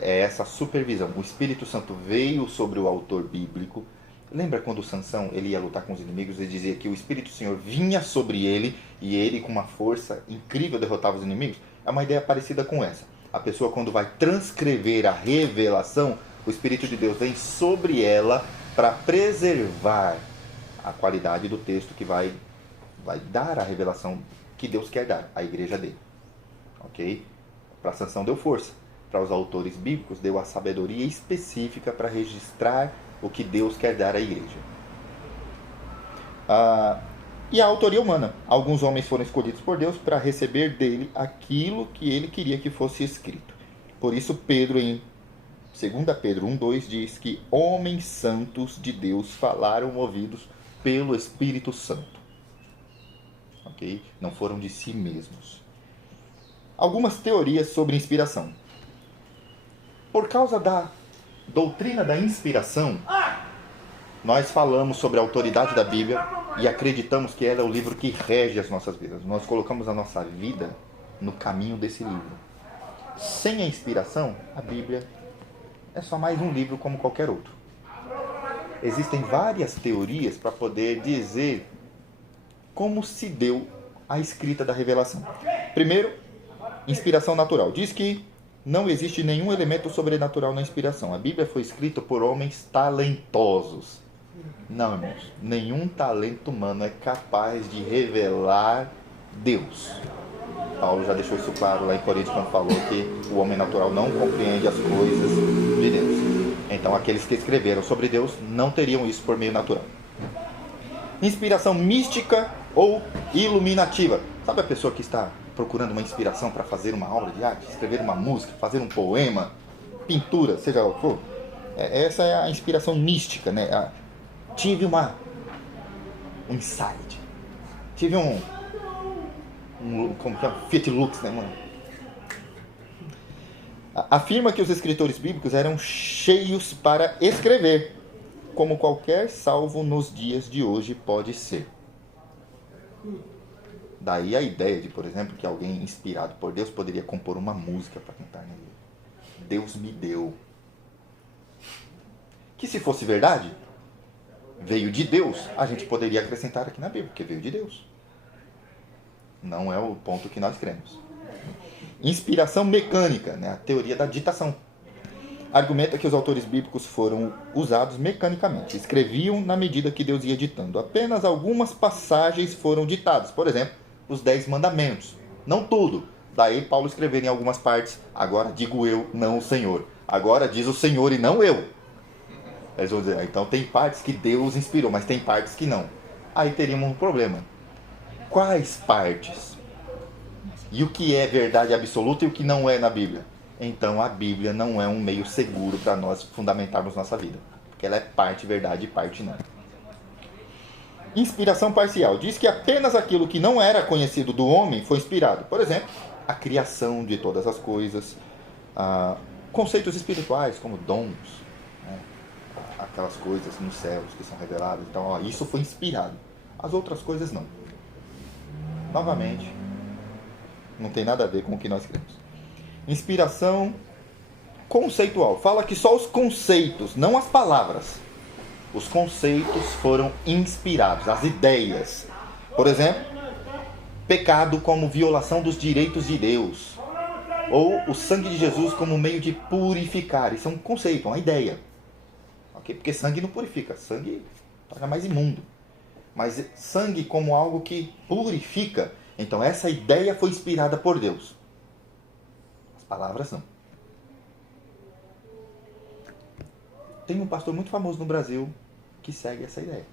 É essa supervisão. O Espírito Santo veio sobre o autor bíblico. Lembra quando Sansão ele ia lutar com os inimigos, ele dizia que o Espírito do Senhor vinha sobre ele e ele com uma força incrível derrotava os inimigos? É uma ideia parecida com essa. A pessoa quando vai transcrever a revelação, o Espírito de Deus vem sobre ela para preservar a qualidade do texto que vai dar a revelação que Deus quer dar à igreja dele. Ok? Para Sansão deu força. Para os autores bíblicos deu a sabedoria específica para registrar o que Deus quer dar à igreja. E a autoria humana. Alguns homens foram escolhidos por Deus para receber dele aquilo que ele queria que fosse escrito. Por isso Pedro, em 2 Pedro 1,2, diz que homens santos de Deus falaram movidos pelo Espírito Santo. Ok? Não foram de si mesmos. Algumas teorias sobre inspiração. Por causa da doutrina da inspiração, nós falamos sobre a autoridade da Bíblia e acreditamos que ela é o livro que rege as nossas vidas. Nós colocamos a nossa vida no caminho desse livro. Sem a inspiração, a Bíblia é só mais um livro como qualquer outro. Existem várias teorias para poder dizer como se deu a escrita da revelação. Primeiro, inspiração natural. Diz que não existe nenhum elemento sobrenatural na inspiração. A Bíblia foi escrita por homens talentosos. Não, irmãos. Nenhum talento humano é capaz de revelar Deus. Paulo já deixou isso claro lá em Coríntios, quando falou que o homem natural não compreende as coisas de Deus. Então, aqueles que escreveram sobre Deus não teriam isso por meio natural. Inspiração mística ou iluminativa. Sabe a pessoa que está procurando uma inspiração para fazer uma obra de arte, escrever uma música, fazer um poema, pintura, seja o que for? Essa é a inspiração mística, né? Tive um insight. Tive como que é? Fiat Lux, né, mano? Afirma que os escritores bíblicos eram cheios para escrever, como qualquer salvo nos dias de hoje pode ser. Daí a ideia de, por exemplo, que alguém inspirado por Deus poderia compor uma música para cantar na igreja. Deus me deu. Que se fosse verdade, veio de Deus, a gente poderia acrescentar aqui na Bíblia, porque veio de Deus. Não é o ponto que nós cremos. Inspiração mecânica, né? A teoria da ditação. Argumenta que os autores bíblicos foram usados mecanicamente. Escreviam na medida que Deus ia ditando. Apenas algumas passagens foram ditadas. Por exemplo, os 10 mandamentos. Não tudo. Daí Paulo escreveu em algumas partes. Agora digo eu, não o Senhor. Agora diz o Senhor e não eu. Eles vão dizer, então tem partes que Deus inspirou, mas tem partes que não. Aí teríamos um problema. Quais partes? E o que é verdade absoluta e o que não é na Bíblia? Então a Bíblia não é um meio seguro para nós fundamentarmos nossa vida. Porque ela é parte verdade e parte não. Inspiração parcial. Diz que apenas aquilo que não era conhecido do homem foi inspirado. Por exemplo, a criação de todas as coisas, conceitos espirituais como dons, né? Aquelas coisas nos céus que são reveladas. Então, isso foi inspirado. As outras coisas não. Novamente, não tem nada a ver com o que nós cremos. Inspiração conceitual. Fala que só os conceitos, não as palavras. Os conceitos foram inspirados, as ideias. Por exemplo, pecado como violação dos direitos de Deus. Ou o sangue de Jesus como meio de purificar. Isso é um conceito, uma ideia. Okay? Porque sangue não purifica, sangue torna mais imundo. Mas sangue como algo que purifica. Então essa ideia foi inspirada por Deus. palavras não. Tem um pastor muito famoso no Brasil que segue essa ideia.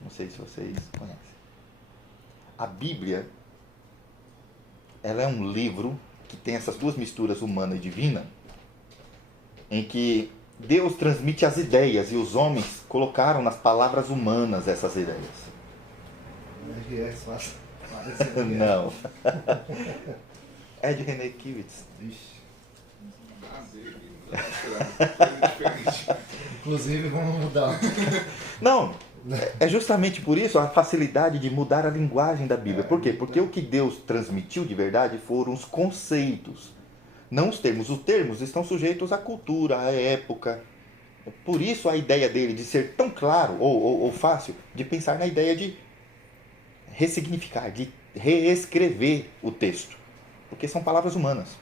Não sei se vocês conhecem. A Bíblia, ela é um livro que tem essas duas misturas humana e divina, em que Deus transmite as ideias e os homens colocaram nas palavras humanas essas ideias. É fácil. Não. Ed René Kivitz. Ah, dele. Coisa diferente. Inclusive, vamos mudar. Não, é justamente por isso a facilidade de mudar a linguagem da Bíblia. Por quê? Porque o que Deus transmitiu de verdade foram os conceitos, não os termos. Os termos estão sujeitos à cultura, à época. Por isso a ideia dele de ser tão claro ou fácil de pensar na ideia de ressignificar, de reescrever o texto. Porque são palavras humanas.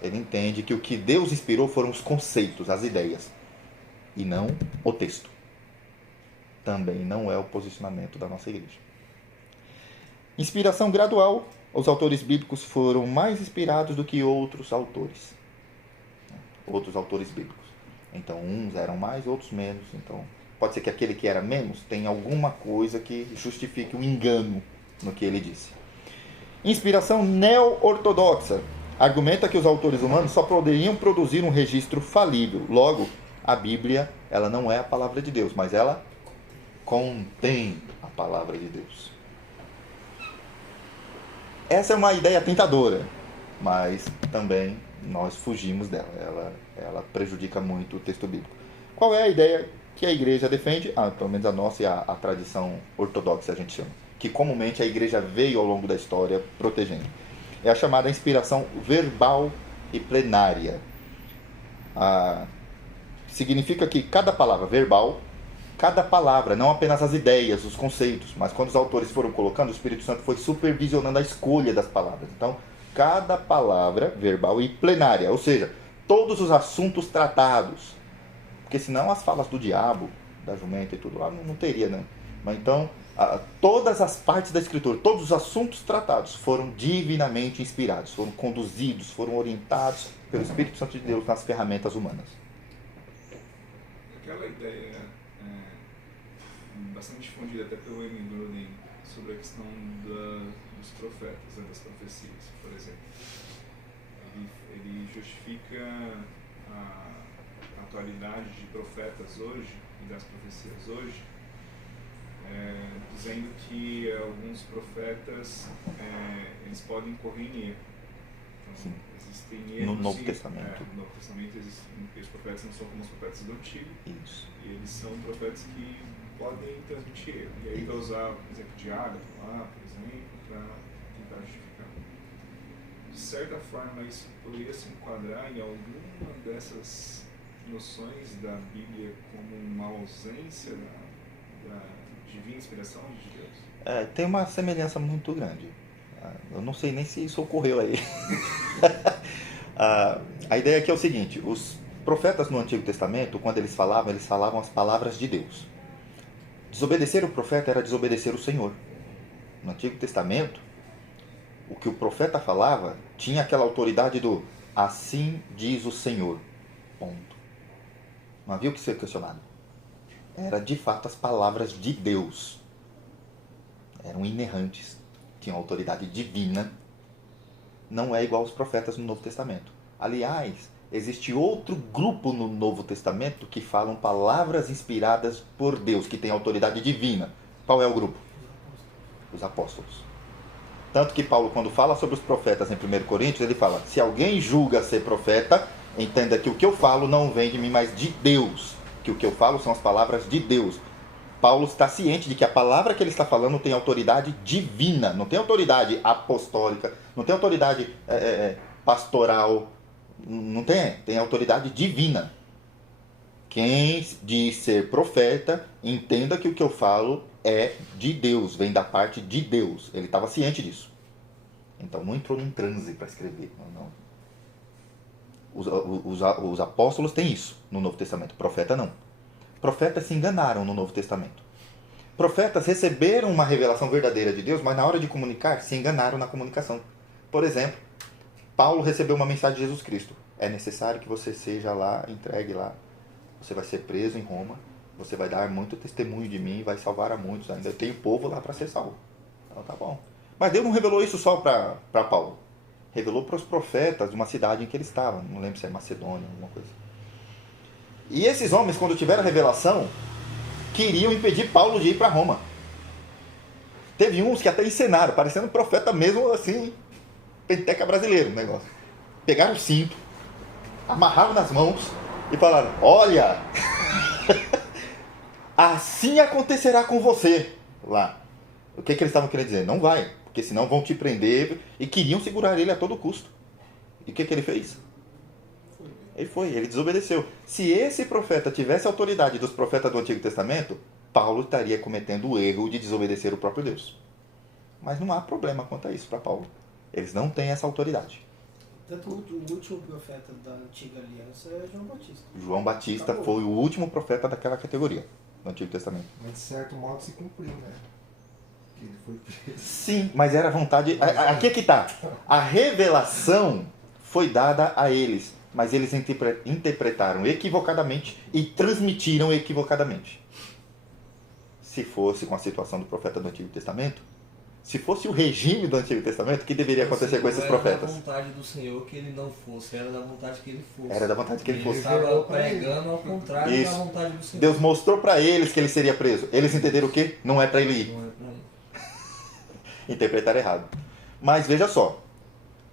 Ele entende que o que Deus inspirou foram os conceitos, as ideias, e não o texto. Também não é o posicionamento da nossa igreja. Inspiração gradual. Os autores bíblicos foram mais inspirados do que outros autores. Outros autores bíblicos. Então, uns eram mais, outros menos. Então, pode ser que aquele que era menos tenha alguma coisa que justifique um engano no que ele disse. Inspiração neo-ortodoxa. Argumenta que os autores humanos só poderiam produzir um registro falível. Logo, a Bíblia, ela não é a palavra de Deus, mas ela contém a palavra de Deus. Essa é uma ideia tentadora, mas também nós fugimos dela. Ela prejudica muito o texto bíblico. Qual é a ideia que a igreja defende? Pelo menos a nossa e a tradição ortodoxa a gente chama. Que comumente a igreja veio ao longo da história protegendo. É a chamada inspiração verbal e plenária. Significa que cada palavra verbal, cada palavra, não apenas as ideias, os conceitos, mas quando os autores foram colocando, o Espírito Santo foi supervisionando a escolha das palavras. Então, cada palavra verbal e plenária, ou seja, todos os assuntos tratados. Porque senão as falas do diabo, da jumenta e tudo lá, não teria, né? Mas então, todas as partes da Escritura, todos os assuntos tratados foram divinamente inspirados, foram conduzidos, foram orientados pelo Espírito Santo de Deus nas ferramentas humanas. Aquela ideia bastante difundida até pelo Emin Brodin sobre a questão dos profetas, das profecias, por exemplo. Ele justifica a atualidade de profetas hoje e das profecias hoje, dizendo que alguns profetas eles podem incorrer em erro. Então, existem erros no Novo Testamento. No Novo Testamento existem, os profetas não são como os profetas do Antigo. Isso. E eles são profetas que podem transmitir erro. E aí vai usar o exemplo de Ágabo lá, por exemplo, para tentar justificar. De certa forma, isso poderia se enquadrar em alguma dessas noções da Bíblia como uma ausência da divina inspiração de Deus? Tem uma semelhança muito grande. Eu não sei nem se isso ocorreu aí. A ideia aqui é o seguinte: os profetas no Antigo Testamento, quando eles falavam as palavras de Deus. Desobedecer o profeta era desobedecer o Senhor. No Antigo Testamento, o que o profeta falava tinha aquela autoridade do assim diz o Senhor. Ponto. Não havia o que ser questionado. Era de fato as palavras de Deus. Eram inerrantes. Tinham autoridade divina. Não é igual aos profetas no Novo Testamento. Aliás, existe outro grupo no Novo Testamento que falam palavras inspiradas por Deus, que tem autoridade divina. Qual é o grupo? Os apóstolos. Tanto que Paulo, quando fala sobre os profetas em 1 Coríntios, ele fala: se alguém julga ser profeta, entenda que o que eu falo não vem de mim, mas de Deus. Que o que eu falo são as palavras de Deus. Paulo está ciente de que a palavra que ele está falando tem autoridade divina, não tem autoridade apostólica, não tem autoridade pastoral, não tem autoridade divina. Quem diz ser profeta, entenda que o que eu falo é de Deus, vem da parte de Deus. Ele estava ciente disso. Então não entrou num transe para escrever. Não. Os apóstolos têm isso no Novo Testamento, profeta não. Profetas se enganaram no Novo Testamento. Profetas receberam uma revelação verdadeira de Deus, mas na hora de comunicar, se enganaram na comunicação. Por exemplo, Paulo recebeu uma mensagem de Jesus Cristo. É necessário que você seja lá, entregue lá. Você vai ser preso em Roma. Você vai dar muito testemunho de mim, vai salvar a muitos ainda. Eu tenho povo lá para ser salvo. Então tá bom. Mas Deus não revelou isso só para Paulo. Revelou para os profetas de uma cidade em que ele estava. Não lembro se é Macedônia, alguma coisa. E esses homens, quando tiveram a revelação, queriam impedir Paulo de ir para Roma. Teve uns que até encenaram, parecendo um profeta mesmo, assim, penteca brasileiro o negócio. Pegaram o cinto, amarraram nas mãos e falaram: olha, assim acontecerá com você lá. O que eles estavam querendo dizer? Não vai, porque senão vão te prender, e queriam segurar ele a todo custo. E o que ele fez? Ele desobedeceu. Se esse profeta tivesse a autoridade dos profetas do Antigo Testamento, Paulo estaria cometendo o erro de desobedecer o próprio Deus. Mas não há problema quanto a isso para Paulo. Eles não têm essa autoridade. Tanto o último profeta da Antiga Aliança é João Batista. João Batista foi o último profeta daquela categoria no Antigo Testamento. Mas de certo modo se cumpriu, né? Que ele foi preso. Sim, mas era vontade... Aqui é que está. A revelação foi dada a eles, mas eles interpretaram equivocadamente e transmitiram equivocadamente. Se fosse com a situação do profeta do Antigo Testamento, se fosse o regime do Antigo Testamento, o que deveria acontecer com esses profetas? Era da vontade do Senhor que ele não fosse, era da vontade que ele fosse. Era da vontade que ele fosse. Ele estava pregando ao contrário Isso. da vontade do Senhor. Deus mostrou para eles que ele seria preso. Eles entenderam o quê? Não é para ele ir. Não é pra ele. Interpretaram errado. Mas veja só,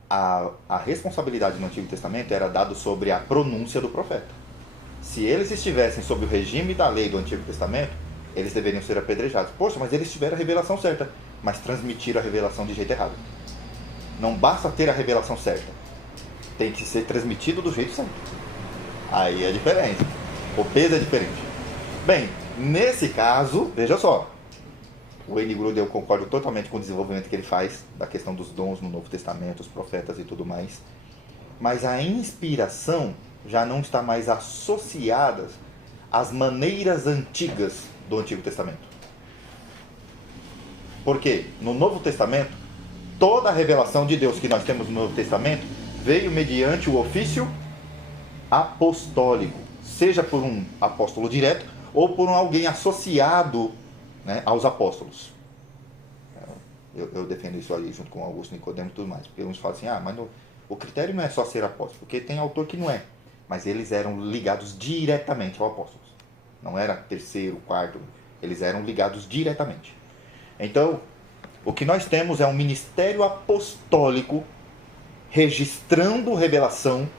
a responsabilidade no Antigo Testamento era dada sobre a pronúncia do profeta. Se eles estivessem sob o regime da lei do Antigo Testamento, eles deveriam ser apedrejados. Poxa, mas eles tiveram a revelação certa, mas transmitiram a revelação de jeito errado. Não basta ter a revelação certa, tem que ser transmitido do jeito certo. Aí é diferente, o peso é diferente. Bem, nesse caso, veja só, o Wayne Grudem, eu concordo totalmente com o desenvolvimento que ele faz da questão dos dons no Novo Testamento, os profetas e tudo mais, mas a inspiração já não está mais associada às maneiras antigas do Antigo Testamento. Porque no Novo Testamento, toda a revelação de Deus que nós temos no Novo Testamento veio mediante o ofício apostólico, seja por um apóstolo direto ou por alguém associado, né, aos apóstolos. Eu defendo isso ali junto com Augusto Nicodemo e tudo mais, porque uns falam assim: mas o critério não é só ser apóstolo, porque tem autor que não é, mas eles eram ligados diretamente ao apóstolo. Não era terceiro, quarto, eles eram ligados diretamente. Então, o que nós temos é um ministério apostólico registrando revelação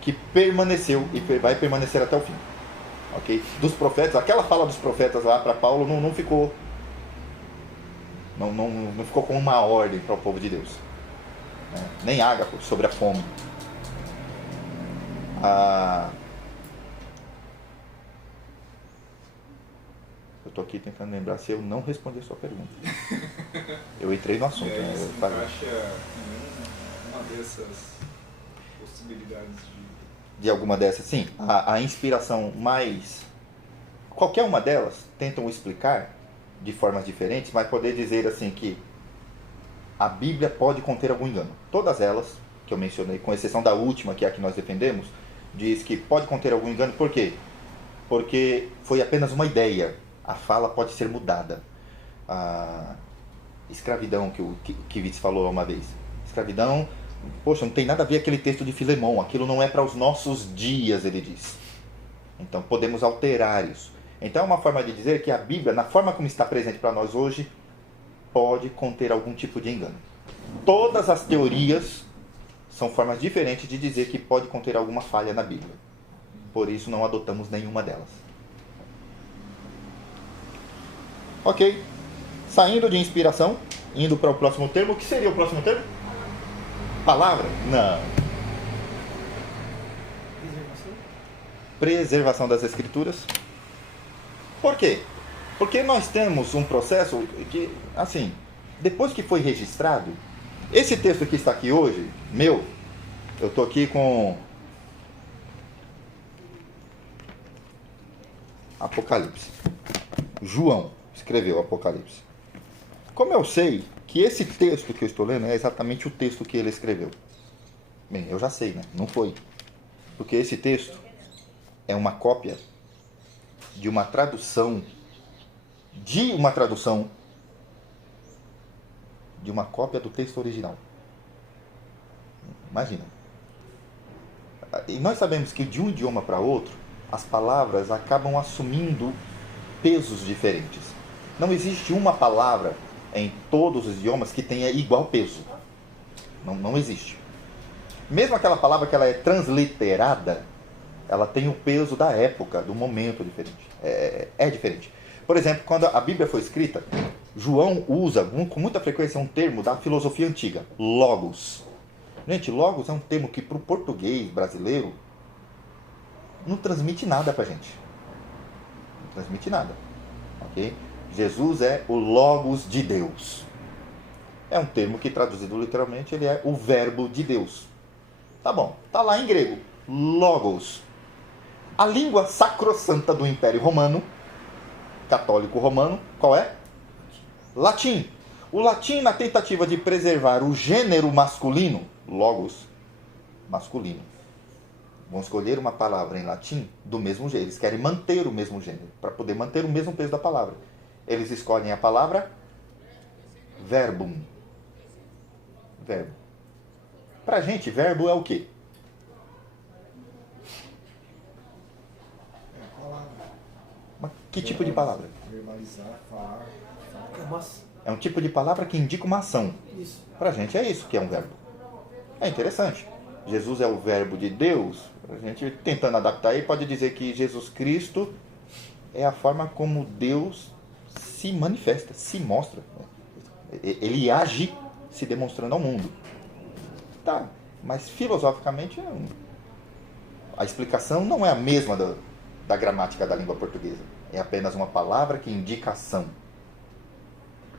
que permaneceu e vai permanecer até o fim. Okay? Dos profetas, aquela fala dos profetas lá para Paulo não ficou não ficou como uma ordem para o povo de Deus. Né? Nem Ágapo sobre a fome. Eu estou aqui tentando lembrar se eu não respondi a sua pergunta. Eu entrei no assunto. Você Eu falei. encaixa em uma dessas possibilidades De alguma dessas, sim. A inspiração mais... Qualquer uma delas tentam explicar de formas diferentes, mas poder dizer assim que a Bíblia pode conter algum engano. Todas elas, que eu mencionei, com exceção da última, que é a que nós defendemos, diz que pode conter algum engano. Por quê? Porque foi apenas uma ideia. A fala pode ser mudada. A escravidão, que o Kivitz falou uma vez. Escravidão, poxa, não tem nada a ver aquele texto de Filemão. Aquilo não é para os nossos dias, ele diz. Então podemos alterar isso. Então é uma forma de dizer que a Bíblia, na forma como está presente para nós hoje, pode conter algum tipo de engano. Todas as teorias são formas diferentes de dizer que pode conter alguma falha na Bíblia. Por isso não adotamos nenhuma delas. Ok. Saindo de inspiração, indo para o próximo termo. O que seria o próximo termo? Palavra? Não. Preservação das Escrituras. Por quê? Porque nós temos um processo que, assim, depois que foi registrado, esse texto que está aqui hoje, eu estou aqui com Apocalipse. João escreveu Apocalipse. Como eu sei que esse texto que eu estou lendo é exatamente o texto que ele escreveu? Bem, eu já sei, né? Não foi. Porque esse texto é uma cópia de uma tradução de uma cópia do texto original. Imagina. E nós sabemos que de um idioma para outro, as palavras acabam assumindo pesos diferentes. Não existe uma palavra em todos os idiomas que tenha igual peso. Não existe. Mesmo aquela palavra que ela é transliterada, ela tem o peso da época, do momento diferente. É diferente. Por exemplo, quando a Bíblia foi escrita, João usa com muita frequência um termo da filosofia antiga, logos. Gente, logos é um termo que para o português brasileiro não transmite nada para a gente. Não transmite nada. Ok? Jesus é o logos de Deus. É um termo que traduzido literalmente ele é o verbo de Deus. Tá bom, tá lá em grego, logos. A língua sacrossanta do Império Romano, católico romano, qual é? Latim. O latim, na tentativa de preservar o gênero masculino, logos, masculino. Vão escolher uma palavra em latim do mesmo gênero. Eles querem manter o mesmo gênero, para poder manter o mesmo peso da palavra. Eles escolhem a palavra verbum. Verbo. Pra gente, verbo é o quê? É a palavra. Mas que tipo de palavra? Verbalizar, falar. É um tipo de palavra que indica uma ação. Isso. Pra gente é isso que é um verbo. É interessante. Jesus é o verbo de Deus. A gente tentando adaptar aí pode dizer que Jesus Cristo é a forma como Deus se manifesta, se mostra. Ele age se demonstrando ao mundo. Tá, mas filosoficamente a explicação não é a mesma da gramática da língua portuguesa. É apenas uma palavra que indica ação.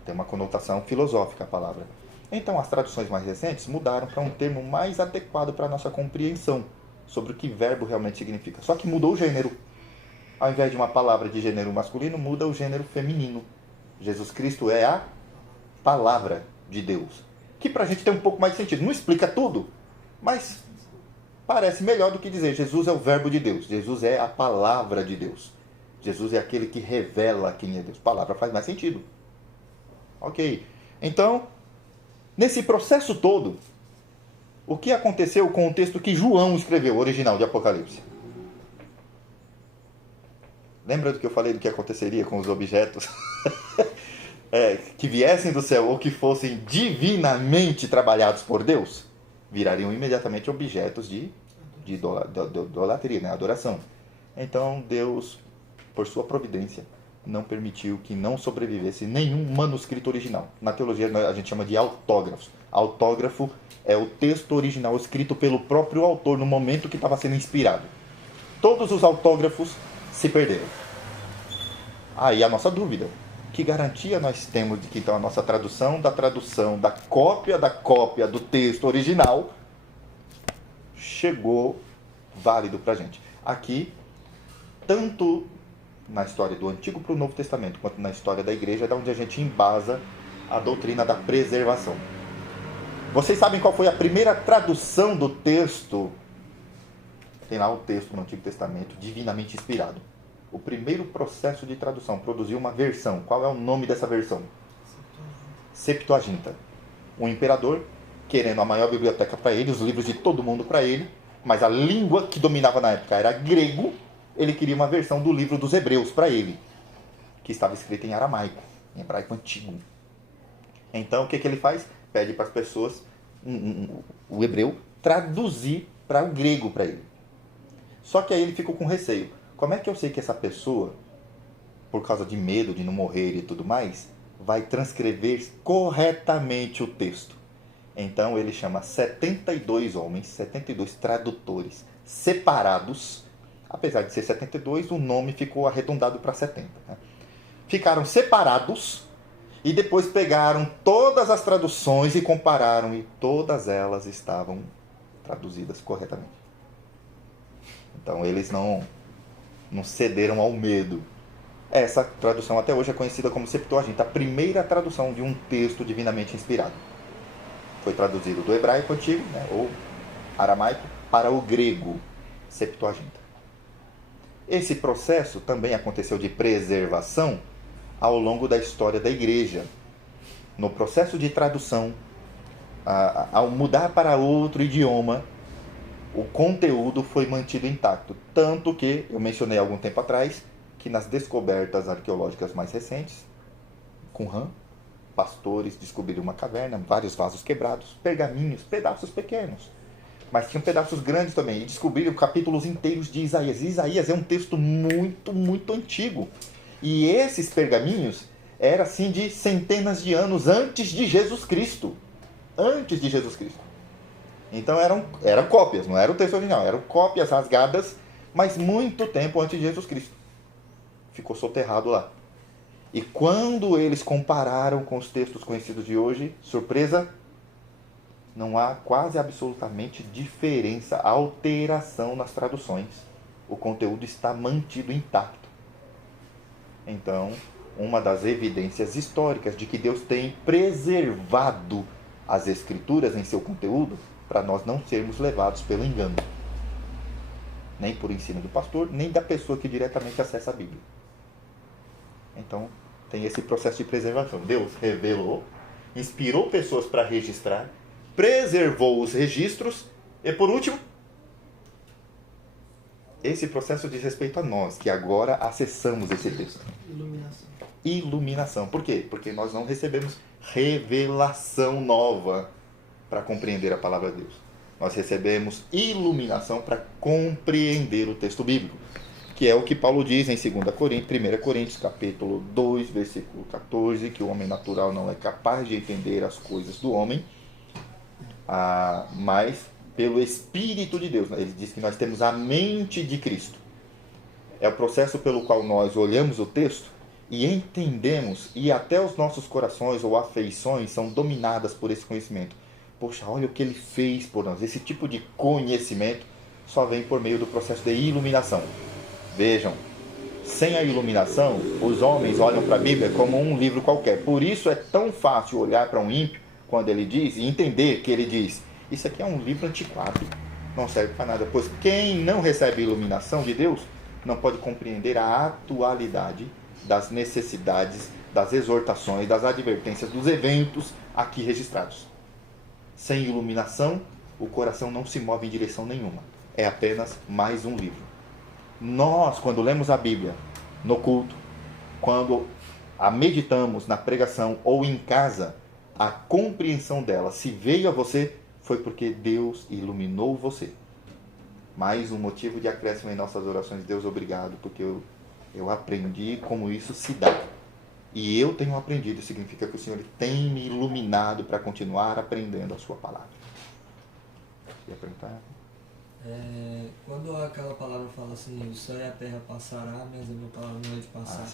Tem uma conotação filosófica a palavra. Então as traduções mais recentes mudaram para um termo mais adequado para a nossa compreensão sobre o que verbo realmente significa. Só que mudou o gênero. Ao invés de uma palavra de gênero masculino, muda o gênero feminino. Jesus Cristo é a palavra de Deus. Que pra gente tem um pouco mais de sentido. Não explica tudo, mas parece melhor do que dizer Jesus é o verbo de Deus. Jesus é a palavra de Deus. Jesus é aquele que revela quem é Deus. Palavra faz mais sentido. Ok. Então, nesse processo todo, o que aconteceu com o texto que João escreveu, o original de Apocalipse? Lembra do que eu falei do que aconteceria com os objetos que viessem do céu ou que fossem divinamente trabalhados por Deus? Virariam imediatamente objetos de idolatria, né? Adoração. Então Deus, por sua providência, não permitiu que não sobrevivesse nenhum manuscrito original. Na teologia a gente chama de autógrafos. Autógrafo é o texto original escrito pelo próprio autor no momento que estava sendo inspirado. Todos os autógrafos se perderam. Aí a nossa dúvida. Que garantia nós temos de que então a nossa tradução, da cópia do texto original chegou válido para a gente? Aqui, tanto na história do Antigo para o Novo Testamento, quanto na história da igreja, é onde a gente embasa a doutrina da preservação. Vocês sabem qual foi a primeira tradução do texto? Tem lá o texto no Antigo Testamento, divinamente inspirado. O primeiro processo de tradução produziu uma versão. Qual é o nome dessa versão? Septuaginta. Um imperador, querendo a maior biblioteca para ele, os livros de todo mundo para ele, mas a língua que dominava na época era grego, ele queria uma versão do livro dos Hebreus para ele, que estava escrito em aramaico, em hebraico antigo. Então, o que ele faz? Pede para as pessoas, o hebreu, traduzir para o grego para ele. Só que aí ele ficou com receio. Como é que eu sei que essa pessoa, por causa de medo de não morrer e tudo mais, vai transcrever corretamente o texto? Então ele chama 72 homens, 72 tradutores separados. Apesar de ser 72, o nome ficou arredondado para 70. Né? Ficaram separados e depois pegaram todas as traduções e compararam, e todas elas estavam traduzidas corretamente. Então eles não cederam ao medo. Essa tradução até hoje é conhecida como Septuaginta, a primeira tradução de um texto divinamente inspirado. Foi traduzido do hebraico antigo, né, ou aramaico, para o grego, Septuaginta. Esse processo também aconteceu de preservação ao longo da história da igreja. No processo de tradução, ao mudar para outro idioma, o conteúdo foi mantido intacto. Tanto que, eu mencionei há algum tempo atrás, que nas descobertas arqueológicas mais recentes, Qumran, pastores descobriram uma caverna, vários vasos quebrados, pergaminhos, pedaços pequenos. Mas tinham pedaços grandes também. E descobriram capítulos inteiros de Isaías. Isaías é um texto muito, muito antigo. E esses pergaminhos eram assim de centenas de anos antes de Jesus Cristo. Antes de Jesus Cristo. Então eram cópias, não era o texto original. Eram cópias rasgadas, mas muito tempo antes de Jesus Cristo. Ficou soterrado lá. E quando eles compararam com os textos conhecidos de hoje, surpresa, não há quase absolutamente diferença, alteração nas traduções. O conteúdo está mantido intacto. Então, uma das evidências históricas de que Deus tem preservado as Escrituras em seu conteúdo para nós não sermos levados pelo engano. Nem por ensino do pastor, nem da pessoa que diretamente acessa a Bíblia. Então, tem esse processo de preservação. Deus revelou, inspirou pessoas para registrar, preservou os registros e, por último, esse processo diz respeito a nós, que agora acessamos esse texto. Iluminação. Iluminação. Por quê? Porque nós não recebemos revelação nova para compreender a palavra de Deus. Nós recebemos iluminação para compreender o texto bíblico, que é o que Paulo diz em 1 Coríntios, capítulo 2, versículo 14, que o homem natural não é capaz de entender as coisas do homem, mas pelo Espírito de Deus. Ele diz que nós temos a mente de Cristo. É o processo pelo qual nós olhamos o texto e entendemos, e até os nossos corações ou afeições são dominadas por esse conhecimento. Poxa, olha o que ele fez por nós. Esse tipo de conhecimento só vem por meio do processo de iluminação. Vejam, sem a iluminação, os homens olham para a Bíblia como um livro qualquer. Por isso é tão fácil olhar para um ímpio quando ele diz, e entender que ele diz, isso aqui é um livro antiquado, não serve para nada. Pois quem não recebe a iluminação de Deus não pode compreender a atualidade das necessidades, das exortações, das advertências, dos eventos aqui registrados. Sem iluminação, o coração não se move em direção nenhuma. É apenas mais um livro. Nós, quando lemos a Bíblia no culto, quando a meditamos na pregação ou em casa, a compreensão dela, se veio a você, foi porque Deus iluminou você. Mais um motivo de acréscimo em nossas orações. Deus, obrigado, porque eu aprendi como isso se dá. E eu tenho aprendido, significa que o Senhor tem me iluminado para continuar aprendendo a sua palavra. Quer perguntar? Quando aquela palavra fala assim, o céu e a terra passará, mas a minha palavra não é de passar,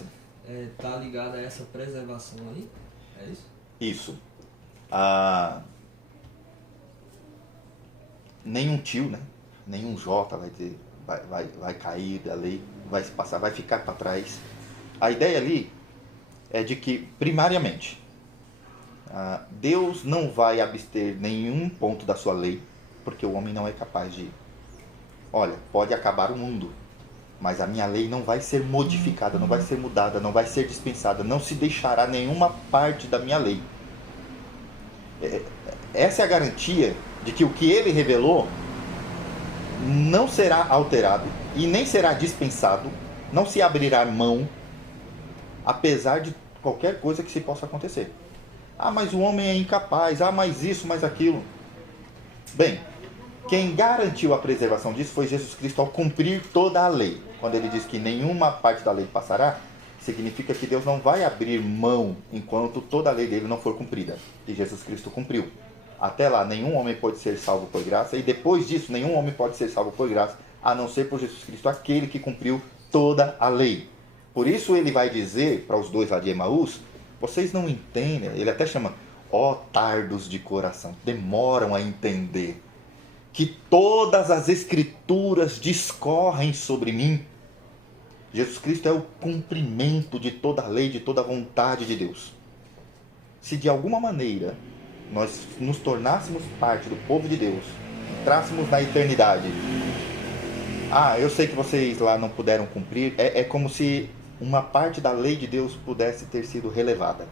tá ligada a essa preservação aí? É isso? Isso. Nenhum tio, né? Nenhum J vai cair da lei, vai se passar, vai ficar para trás. A ideia ali é de que, primariamente, Deus não vai abster nenhum ponto da sua lei, porque o homem não é capaz de... Olha, pode acabar o mundo, mas a minha lei não vai ser modificada, não vai ser mudada, não vai ser dispensada, não se deixará nenhuma parte da minha lei. Essa é a garantia de que o que ele revelou não será alterado e nem será dispensado, não se abrirá mão, apesar de qualquer coisa que se possa acontecer. Mas o homem é incapaz, mas isso, mas aquilo. Bem, quem garantiu a preservação disso foi Jesus Cristo ao cumprir toda a lei. Quando ele diz que nenhuma parte da lei passará, significa que Deus não vai abrir mão enquanto toda a lei dele não for cumprida. E Jesus Cristo cumpriu. Até lá, nenhum homem pode ser salvo por graça, e depois disso, nenhum homem pode ser salvo por graça, a não ser por Jesus Cristo, aquele que cumpriu toda a lei. Por isso ele vai dizer para os dois lá de Emaús, vocês não entendem, ele até chama, tardos de coração, demoram a entender que todas as escrituras discorrem sobre mim. Jesus Cristo é o cumprimento de toda a lei, de toda a vontade de Deus. Se de alguma maneira nós nos tornássemos parte do povo de Deus, entrássemos na eternidade. Eu sei que vocês lá não puderam cumprir. É como se uma parte da lei de Deus pudesse ter sido relevada.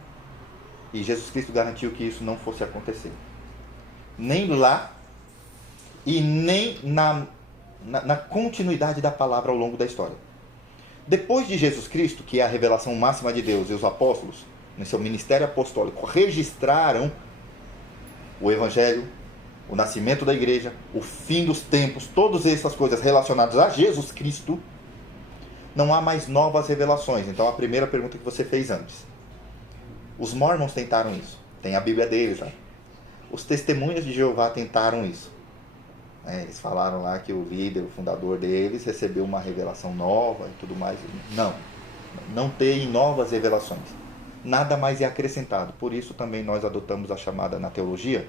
E Jesus Cristo garantiu que isso não fosse acontecer. Nem lá e nem na continuidade da palavra ao longo da história. Depois de Jesus Cristo, que é a revelação máxima de Deus, e os apóstolos, no seu ministério apostólico, registraram o Evangelho, o nascimento da igreja, o fim dos tempos, todas essas coisas relacionadas a Jesus Cristo, não há mais novas revelações. Então, a primeira pergunta que você fez antes. Os Mormons tentaram isso. Tem a Bíblia deles lá. Os Testemunhas de Jeová tentaram isso. Eles falaram lá que o líder, o fundador deles, recebeu uma revelação nova e tudo mais. Não tem novas revelações. Nada mais é acrescentado. Por isso também nós adotamos a chamada na teologia,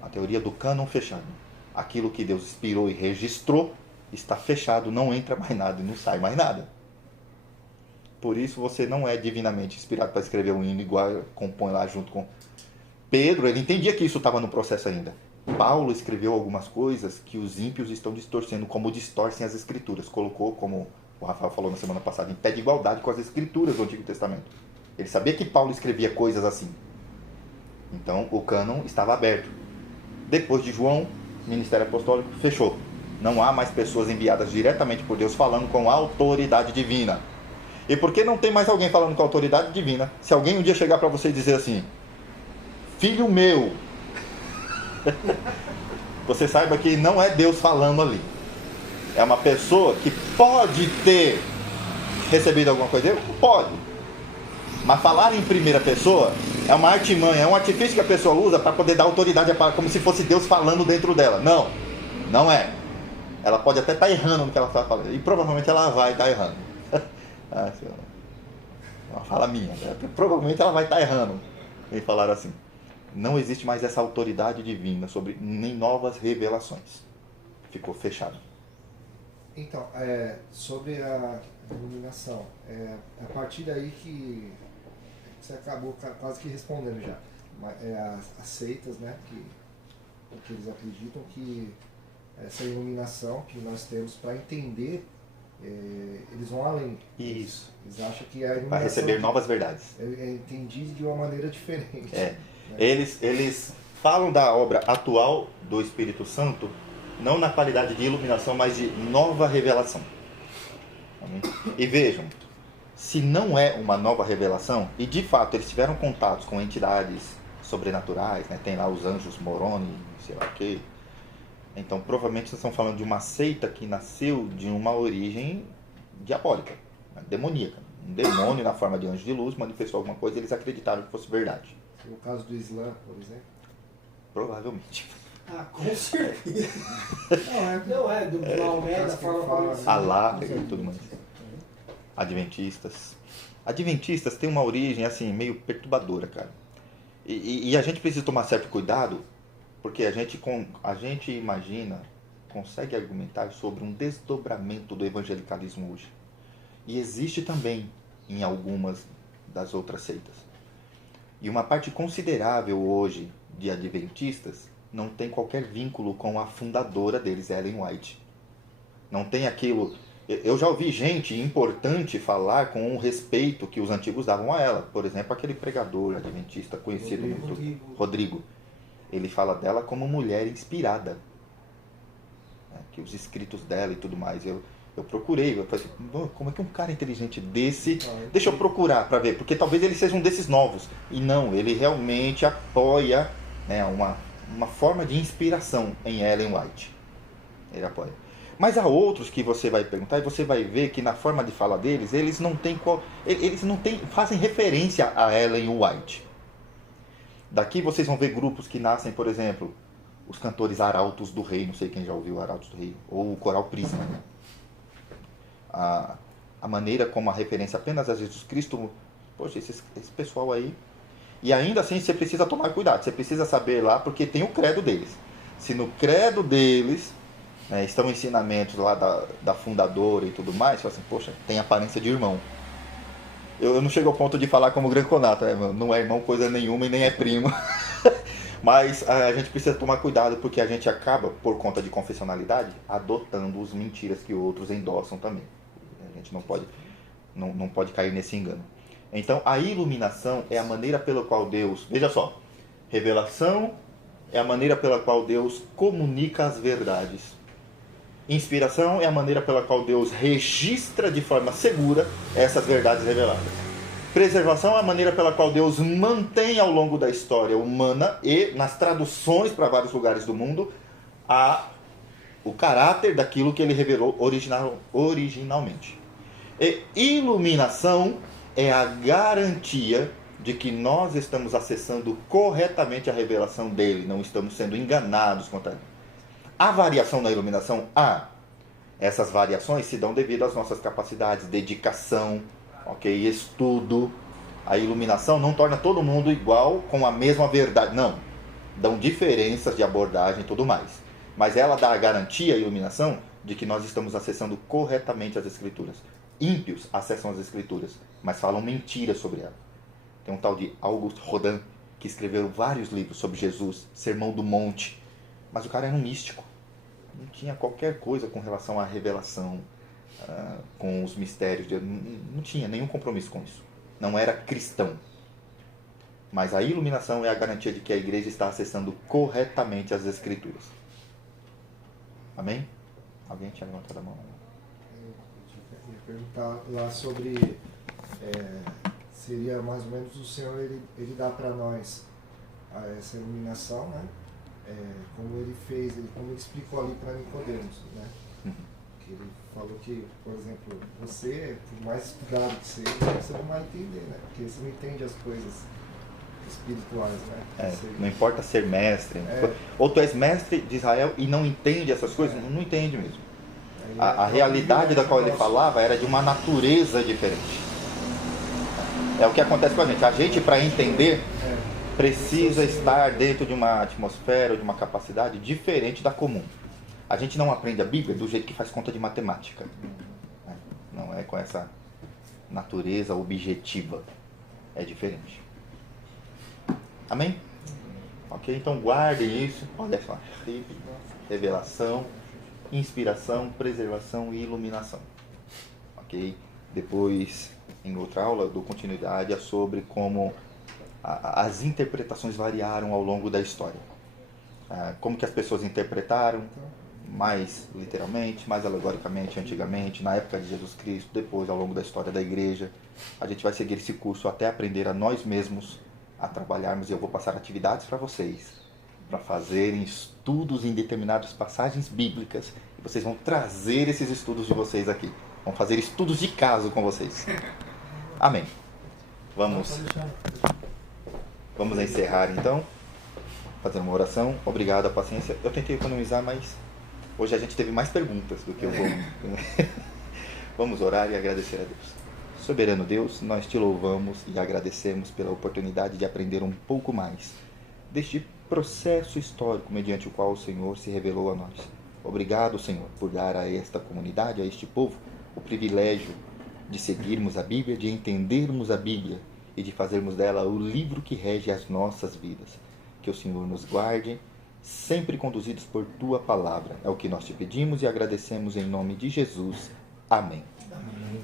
a teoria do cânon fechado. Aquilo que Deus inspirou e registrou está fechado, não entra mais nada e não sai mais nada. Por isso você não é divinamente inspirado para escrever um hino igual compõe lá junto com Pedro. Ele entendia que isso estava no processo ainda. Paulo escreveu algumas coisas que os ímpios estão distorcendo, como distorcem as escrituras. Colocou, como o Rafael falou na semana passada, em pé de igualdade com as escrituras do Antigo Testamento. Ele sabia que Paulo escrevia coisas assim. Então o cânon estava aberto. Depois de João, o ministério apostólico fechou. Não há mais pessoas enviadas diretamente por Deus falando com autoridade divina. E por que não tem mais alguém falando com autoridade divina? Se alguém um dia chegar para você e dizer assim: filho meu, você saiba que não é Deus falando ali. É uma pessoa que pode ter recebido alguma coisa. Pode. Mas falar em primeira pessoa é uma artimanha, é um artifício que a pessoa usa para poder dar autoridade à palavra, como se fosse Deus falando dentro dela. Não, não é. Ela pode até estar errando no que ela está falando. E provavelmente ela vai estar errando. Uma fala minha. Provavelmente ela vai estar errando. E falaram assim. Não existe mais essa autoridade divina sobre nem novas revelações. Ficou fechado. Então, sobre a iluminação, a partir daí que você acabou quase que respondendo já. As seitas, né, que eles acreditam que essa iluminação que nós temos para entender, eles vão além. Isso. Eles acham que a iluminação para receber novas verdades. É entendido de uma maneira diferente. Eles falam da obra atual do Espírito Santo, não na qualidade de iluminação, mas de nova revelação. E vejam, se não é uma nova revelação, e de fato eles tiveram contatos com entidades sobrenaturais, né? Tem lá os anjos Moroni, sei lá o que. Então provavelmente vocês estão falando de uma seita que nasceu de uma origem diabólica, demoníaca. Um demônio na forma de anjo de luz manifestou alguma coisa e eles acreditaram que fosse verdade. No caso do Islã, por exemplo? Provavelmente. Com certeza. Não, do Maomé, da forma como ele Alá e tudo mais. Adventistas. Adventistas têm uma origem assim, meio perturbadora, cara. E a gente precisa tomar certo cuidado, porque a gente imagina, consegue argumentar sobre um desdobramento do evangelicalismo hoje. E existe também em algumas das outras seitas. E uma parte considerável hoje de adventistas não tem qualquer vínculo com a fundadora deles, Ellen White. Não tem aquilo... Eu já ouvi gente importante falar com o respeito que os antigos davam a ela. Por exemplo, aquele pregador adventista conhecido Rodrigo. Ele fala dela como mulher inspirada. Que os escritos dela e tudo mais. Eu procurei, eu falei assim, como é que um cara inteligente desse... Deixa eu procurar para ver, porque talvez ele seja um desses novos. E não, ele realmente apoia, né, uma forma de inspiração em Ellen White. Ele apoia. Mas há outros que você vai perguntar e você vai ver que na forma de fala deles, eles não fazem referência a Ellen White. Daqui vocês vão ver grupos que nascem, por exemplo, os cantores Arautos do Rei, não sei quem já ouviu Arautos do Rei, ou o Coral Prisma. A maneira como a referência apenas a Jesus Cristo, poxa, esse pessoal aí. E ainda assim você precisa tomar cuidado, você precisa saber lá, porque tem o credo deles. Se no credo deles... estão ensinamentos lá da fundadora e tudo mais, assim, poxa, tem aparência de irmão. Eu não chego ao ponto de falar como Gran Conato, não é irmão coisa nenhuma e nem é primo. Mas a gente precisa tomar cuidado porque a gente acaba, por conta de confessionalidade, adotando as mentiras que outros endossam também. A gente não pode cair nesse engano. Então, a iluminação é a maneira pela qual Deus... Veja só, revelação é a maneira pela qual Deus comunica as verdades. Inspiração é a maneira pela qual Deus registra de forma segura essas verdades reveladas. Preservação é a maneira pela qual Deus mantém ao longo da história humana e nas traduções para vários lugares do mundo o caráter daquilo que ele revelou originalmente. E iluminação é a garantia de que nós estamos acessando corretamente a revelação dele, não estamos sendo enganados quanto a ele. A variação na iluminação, essas variações se dão devido às nossas capacidades, dedicação, estudo. A iluminação não torna todo mundo igual com a mesma verdade, não. Dão diferenças de abordagem e tudo mais. Mas ela dá a garantia, a iluminação, de que nós estamos acessando corretamente as Escrituras. Ímpios acessam as Escrituras, mas falam mentiras sobre ela. Tem um tal de Auguste Rodin, que escreveu vários livros sobre Jesus, Sermão do Monte. Mas o cara era um místico. Não tinha qualquer coisa com relação à revelação, com os mistérios. Não tinha nenhum compromisso com isso. Não era cristão. Mas a iluminação é a garantia de que a igreja está acessando corretamente as Escrituras. Amém? Alguém tinha levantado a mão? Eu ia perguntar lá sobre... seria mais ou menos o Senhor, ele dá para nós essa iluminação, né? Como ele fez, como ele explicou ali para Nicodemos, né? Que ele falou que, por exemplo, você, por mais estudado que seja, você não vai entender, né? Porque você não entende as coisas espirituais, né? Não importa ser mestre. Ou tu és mestre de Israel e não entende essas coisas, não entende mesmo. A realidade da qual ele falava era de uma natureza diferente. É o que acontece com a gente. A gente, para entender, precisa estar dentro de uma atmosfera, de uma capacidade diferente da comum. A gente não aprende a Bíblia do jeito que faz conta de matemática. Não é com essa natureza objetiva. É diferente. Amém? Ok? Então guardem isso. Olha só. Revelação, inspiração, preservação e iluminação. Ok? Depois, em outra aula, dou continuidade sobre como as interpretações variaram ao longo da história. Como que as pessoas interpretaram, mais literalmente, mais alegoricamente, antigamente, na época de Jesus Cristo, depois ao longo da história da igreja. A gente vai seguir esse curso até aprender a nós mesmos a trabalharmos, e eu vou passar atividades para vocês, para fazerem estudos em determinadas passagens bíblicas, e vocês vão trazer esses estudos de vocês aqui. Vão fazer estudos de caso com vocês. Amém. Vamos encerrar então, fazer uma oração. Obrigado a paciência. Eu tentei economizar, mas hoje a gente teve mais perguntas do que eu vou. Vamos orar e agradecer a Deus. Soberano Deus, nós te louvamos e agradecemos pela oportunidade de aprender um pouco mais deste processo histórico mediante o qual o Senhor se revelou a nós. Obrigado, Senhor, por dar a esta comunidade, a este povo, o privilégio de seguirmos a Bíblia, de entendermos a Bíblia e de fazermos dela o livro que rege as nossas vidas. Que o Senhor nos guarde, sempre conduzidos por Tua Palavra. É o que nós te pedimos e agradecemos em nome de Jesus. Amém. Amém.